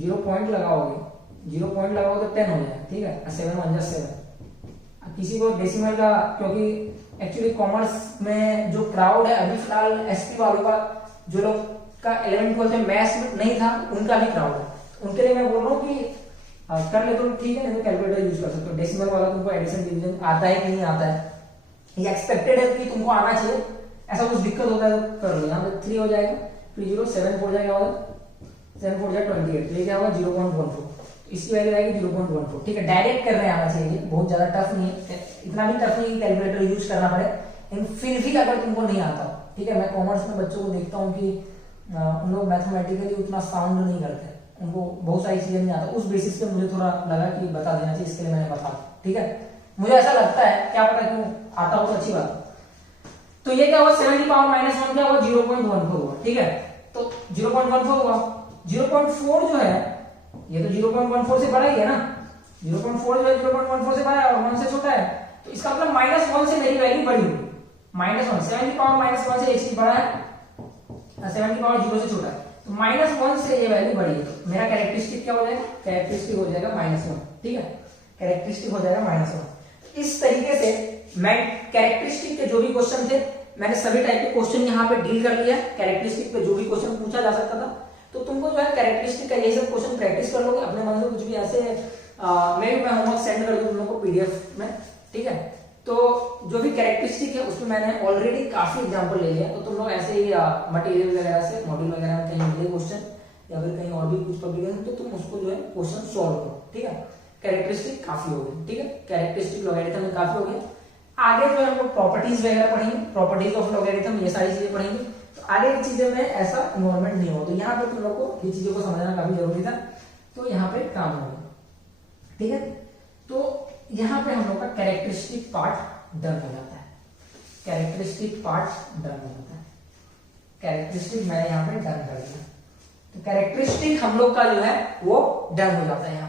0 पॉइंट लगाओगे, 0 पॉइंट लगाओगे तो 10 हो जाएगा, ठीक है, 7 1 7। किसी को डेसिमल का, क्योंकि एक्चुअली कॉमर्स में जो क्राउड है अभी फिलहाल एसपी वालों का, जो लोग का 11th 12th में मैथ्स में नहीं था, उनका भी क्राउड है, उनके लिए मैं बोल रहा हूँ कि कर ले तो ठीक है, नहीं तो कैलकुलेटर यूज कर सकते हो। डेसिमल वाला तुमको एडिशन डिवीजन आता है कि नहीं आता है, ये एक्सपेक्टेड है कि तुमको आना चाहिए, ऐसा कुछ दिक्कत होता है तो कर लो। यहाँ पे 3 हो जाएगा, फिर 0 7 4 जाएगा, 7 4 जाएगा 28, तो ये क्या होगा 0.14, इसकी वैल्यू आएगी 0.14, ठीक है। डायरेक्ट करने आना चाहिए, बहुत ज्यादा टफ नहीं है, इतना भी टफ नहीं कैलकुलेटर यूज करना पड़े, लेकिन फिर भी अगर तुमको नहीं आता, ठीक है, मैं कॉमर्स में बच्चों को देखता हूँ कि उन लोग मैथमेटिकली उतना साउंड नहीं करते, उनको बहुत सारी चीजें नहीं आता, उस बेसिस पे मुझे थोड़ा लगा कि बता देना चाहिए, इसके लिए मैंने बता, ठीक है, मुझे ऐसा लगता है, क्या पता क्यों आता हो तो अच्छी बात। तो ये क्या हुआ 7 की पावर -1 क्या हुआ 0.14 हुआ, ठीक है, तो 0.14 हुआ, 0.4 जो है ये तो 0.14 से बड़ा ही है ना, 0.4 जो है 0.14 से बड़ा है और 1 से छोटा है, तो इसका मतलब -1 से मेरी वैल्यू बड़ी होगी, -1, 7 की पावर -1 से एक चीज बड़ा है, 7 की पावर 0 से छोटा है, तो -1 से ये वैल्यू बड़ी है, तो मेरा कैरेक्टरिस्टिक क्या हो जाएगा, कैरेक्टरिस्टिक हो जाएगा -1, ठीक है, कैरेक्टरिस्टिक हो जाएगा -1। इस तरीके से मैं कैरेक्टरिस्टिक के जो भी क्वेश्चन थे, मैंने सभी टाइप के क्वेश्चन यहाँ पे डील कर लिया, कैरेक्टरिस्टिक पे जो भी क्वेश्चन पूछा जा सकता था, तो तुमको जो है कैरेक्टरिस्टिक का ये सब क्वेश्चन प्रैक्टिस कर लोगे अपने मन से, कुछ भी ऐसे मैं होमवर्क सेंड कर दूं तुम लोग को पीडीएफ में, ठीक है। तो जो भी कैरेक्टरिस्टिक है उसमें मैंने ऑलरेडी काफी एग्जांपल ले लिया, तो तुम लोग ऐसे ही मटेरियल वगैरह से, मॉड्यूल वगैरह में कहीं मिले क्वेश्चन या फिर कहीं और भी कुछ पब्लिकेशन, तो तुम उसको जो है क्वेश्चन सॉल्व करो, ठीक है। कैरेक्टरिस्टिक काफी हो गई, ठीक है, कैरेक्टरिस्टिक लॉगरिथम में काफी हो गया। आगे जो है हम लोग प्रॉपर्टीज वगैरह पढ़ेंगे, प्रॉपर्टीज ऑफ लॉगरिथम, ये सारी चीजें पढ़ेंगे, तो आगे की चीजें में ऐसा इन्वॉल्वमेंट नहीं हो, तो यहाँ पे तुम लोग को ये चीजों को समझना काफी जरूरी था, तो यहाँ पे काम होगा, ठीक है। तो यहाँ पे हम लोग का कैरेक्टरिस्टिक पार्ट डन हो जाता है, कैरेक्टरिस्टिक पार्ट डन हो जाता है, कैरेक्टरिस्टिक मैंने यहाँ पे डन कर दिया, तो कैरेक्टरिस्टिक हम लोग का जो है वो डन हो जाता है यहाँ।